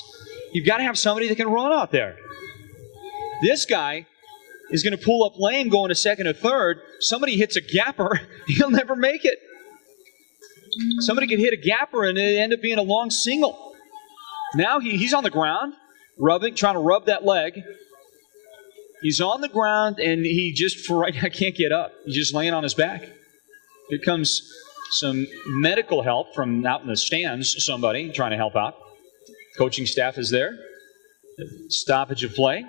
You've got to have somebody that can run out there. This guy is going to pull up lame going to second or third. Somebody hits a gapper, he'll never make it. Somebody could hit a gapper and it end up being a long single. Now he's on the ground, trying to rub that leg. He's on the ground and I can't get up. He's just laying on his back. Here comes some medical help from out in the stands, somebody trying to help out. Coaching staff is there. Stoppage of play.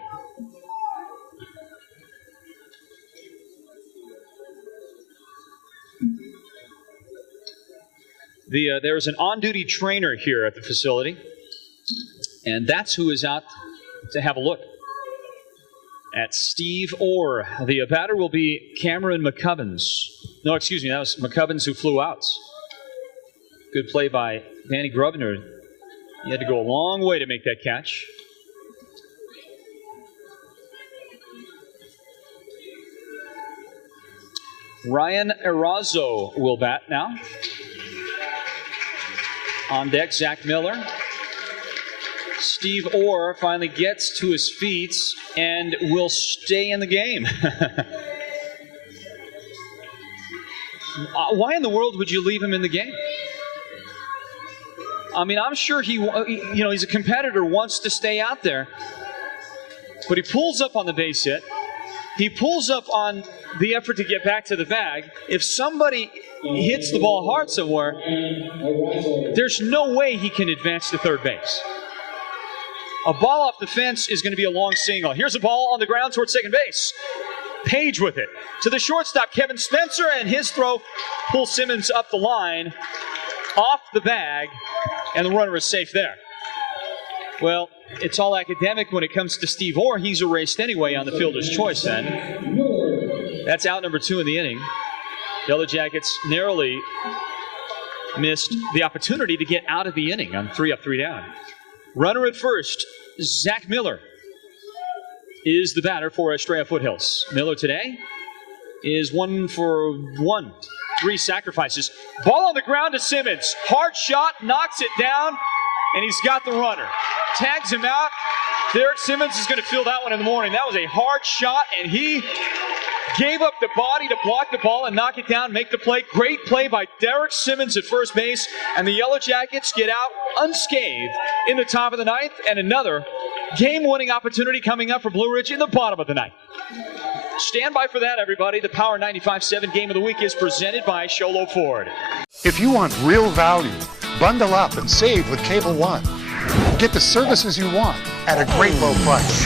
There's an on-duty trainer here at the facility, and that's who is out to have a look at Steve Orr. The batter will be Cameron McCubbins. No, excuse me, that was McCubbins who flew out. Good play by Danny Grubner. He had to go a long way to make that catch. Ryan Erazo will bat now. On deck, Zach Miller. Steve Orr finally gets to his feet and will stay in the game. Why in the world would you leave him in the game? I mean, I'm sure he's a competitor, wants to stay out there. But he pulls up on the base hit. He pulls up on the effort to get back to the bag. If somebody hits the ball hard somewhere, there's no way he can advance to third base. A ball off the fence is going to be a long single. Here's a ball on the ground towards second base. Page with it. To the shortstop, Kevin Spencer, and his throw pulls Simmons up the line, off the bag, and the runner is safe there. Well, it's all academic when it comes to Steve Orr. He's erased anyway on the fielder's choice then. That's out number 2 in the inning. Yellow Jackets narrowly missed the opportunity to get out of the inning on 3 up, 3 down. Runner at first, Zach Miller is the batter for Estrella Foothills. Miller today is 1 for 1. 3 sacrifices. Ball on the ground to Simmons. Hard shot, knocks it down, and he's got the runner. Tags him out. Derek Simmons is going to feel that one in the morning. That was a hard shot, and he gave up the body to block the ball and knock it down, make the play. Great play by Derek Simmons at first base, and the Yellow Jackets get out unscathed in the top of the 9th, and another game-winning opportunity coming up for Blue Ridge in the bottom of the 9th. Stand by for that, everybody. The Power 95.7 Game of the Week is presented by Sholo Ford. If you want real value, bundle up and save with Cable One. Get the services you want at a great low price.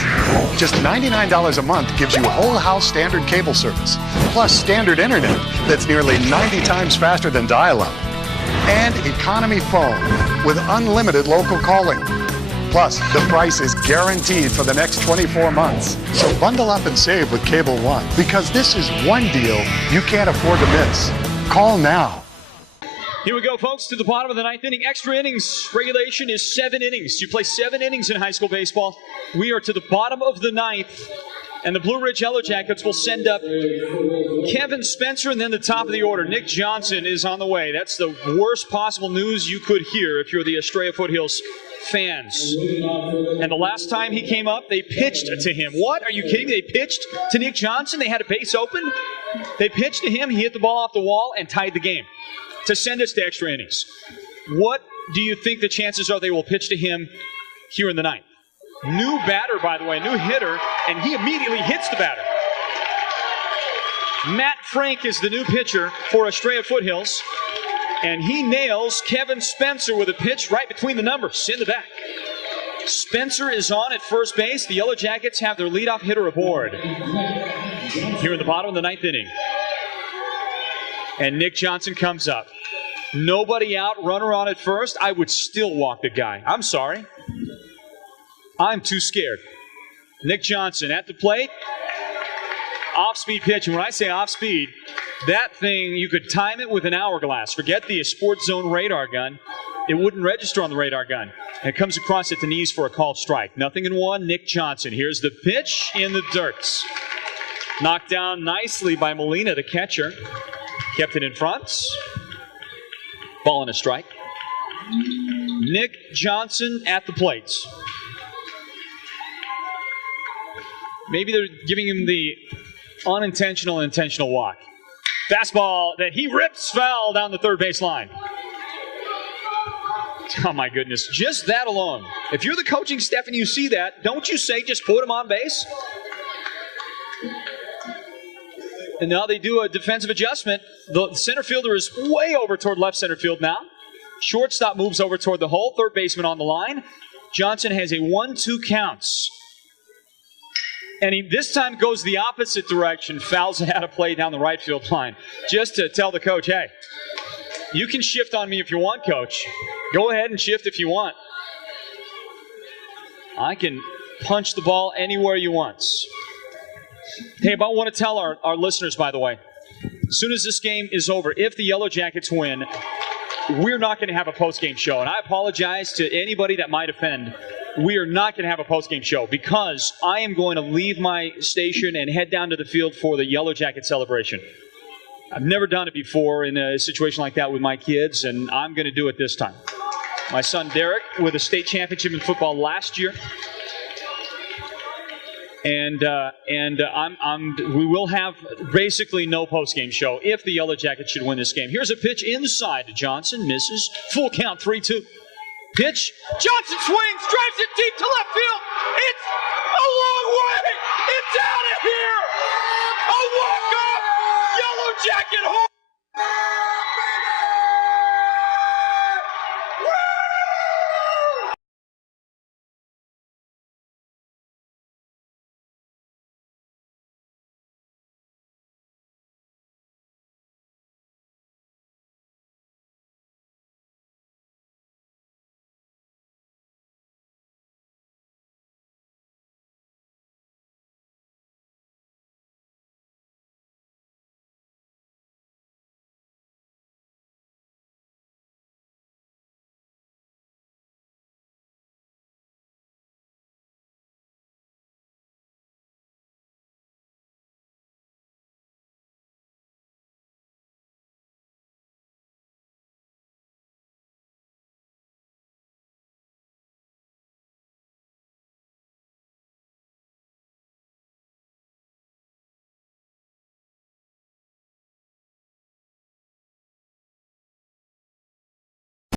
Just $99 a month gives you whole house standard cable service, plus standard internet that's nearly 90 times faster than dial-up, and economy phone with unlimited local calling. Plus, the price is guaranteed for the next 24 months. So bundle up and save with Cable One, because this is one deal you can't afford to miss. Call now. Here we go, folks, to the bottom of the 9th inning. Extra innings regulation is 7 innings. You play 7 innings in high school baseball. We are to the bottom of the 9th, and the Blue Ridge Yellow Jackets will send up Kevin Spencer, and then the top of the order. Nick Johnson is on the way. That's the worst possible news you could hear if you're the Estrella Foothills fans. And the last time he came up, they pitched to him. What? Are you kidding me? They pitched to Nick Johnson? They had a base open? They pitched to him, he hit the ball off the wall and tied the game to send us to extra innings. What do you think the chances are they will pitch to him here in the 9th? New batter, by the way, new hitter, and he immediately hits the batter. Matt Frank is the new pitcher for Estrella Foothills, and he nails Kevin Spencer with a pitch right between the numbers in the back. Spencer is on at first base. The Yellow Jackets have their leadoff hitter aboard here in the bottom of the 9th inning. And Nick Johnson comes up. Nobody out, runner on at first. I would still walk the guy. I'm sorry. I'm too scared. Nick Johnson at the plate. Off-speed pitch. And when I say off-speed, that thing, you could time it with an hourglass. Forget the Sports Zone radar gun. it wouldn't register on the radar gun. And it comes across at the knees for a called strike. 0-1, Nick Johnson. Here's the pitch in the dirt. Knocked down nicely by Molina, the catcher. Kept it in front. Ball and a strike. Nick Johnson at the plate. Maybe they're giving him the unintentional intentional walk. Fastball that he rips foul down the third base line. Oh my goodness, just that alone. If you're the coaching staff and you see that, don't you say just put him on base? And now they do a defensive adjustment. The center fielder is way over toward left center field now. Shortstop moves over toward the hole. Third baseman on the line. Johnson has a 1-2 counts. And he this time goes the opposite direction, fouls it out of play down the right field line. Just to tell the coach, hey, you can shift on me if you want, coach. Go ahead and shift if you want. I can punch the ball anywhere you want. Hey, but I want to tell our listeners, by the way, as soon as this game is over, if the Yellow Jackets win, we're not going to have a post-game show. And I apologize to anybody that might offend. We are not going to have a post-game show because I am going to leave my station and head down to the field for the Yellow Jacket celebration. I've never done it before in a situation like that with my kids, and I'm going to do it this time. My son Derek with a state championship in football last year. And we will have basically no post-game show if the Yellow Jackets should win this game. Here's a pitch inside to Johnson, misses. Full count, 3-2. Pitch, Johnson swings, drives it deep to left field. It's a long way. It's out of here. A walk-off Yellow Jacket home.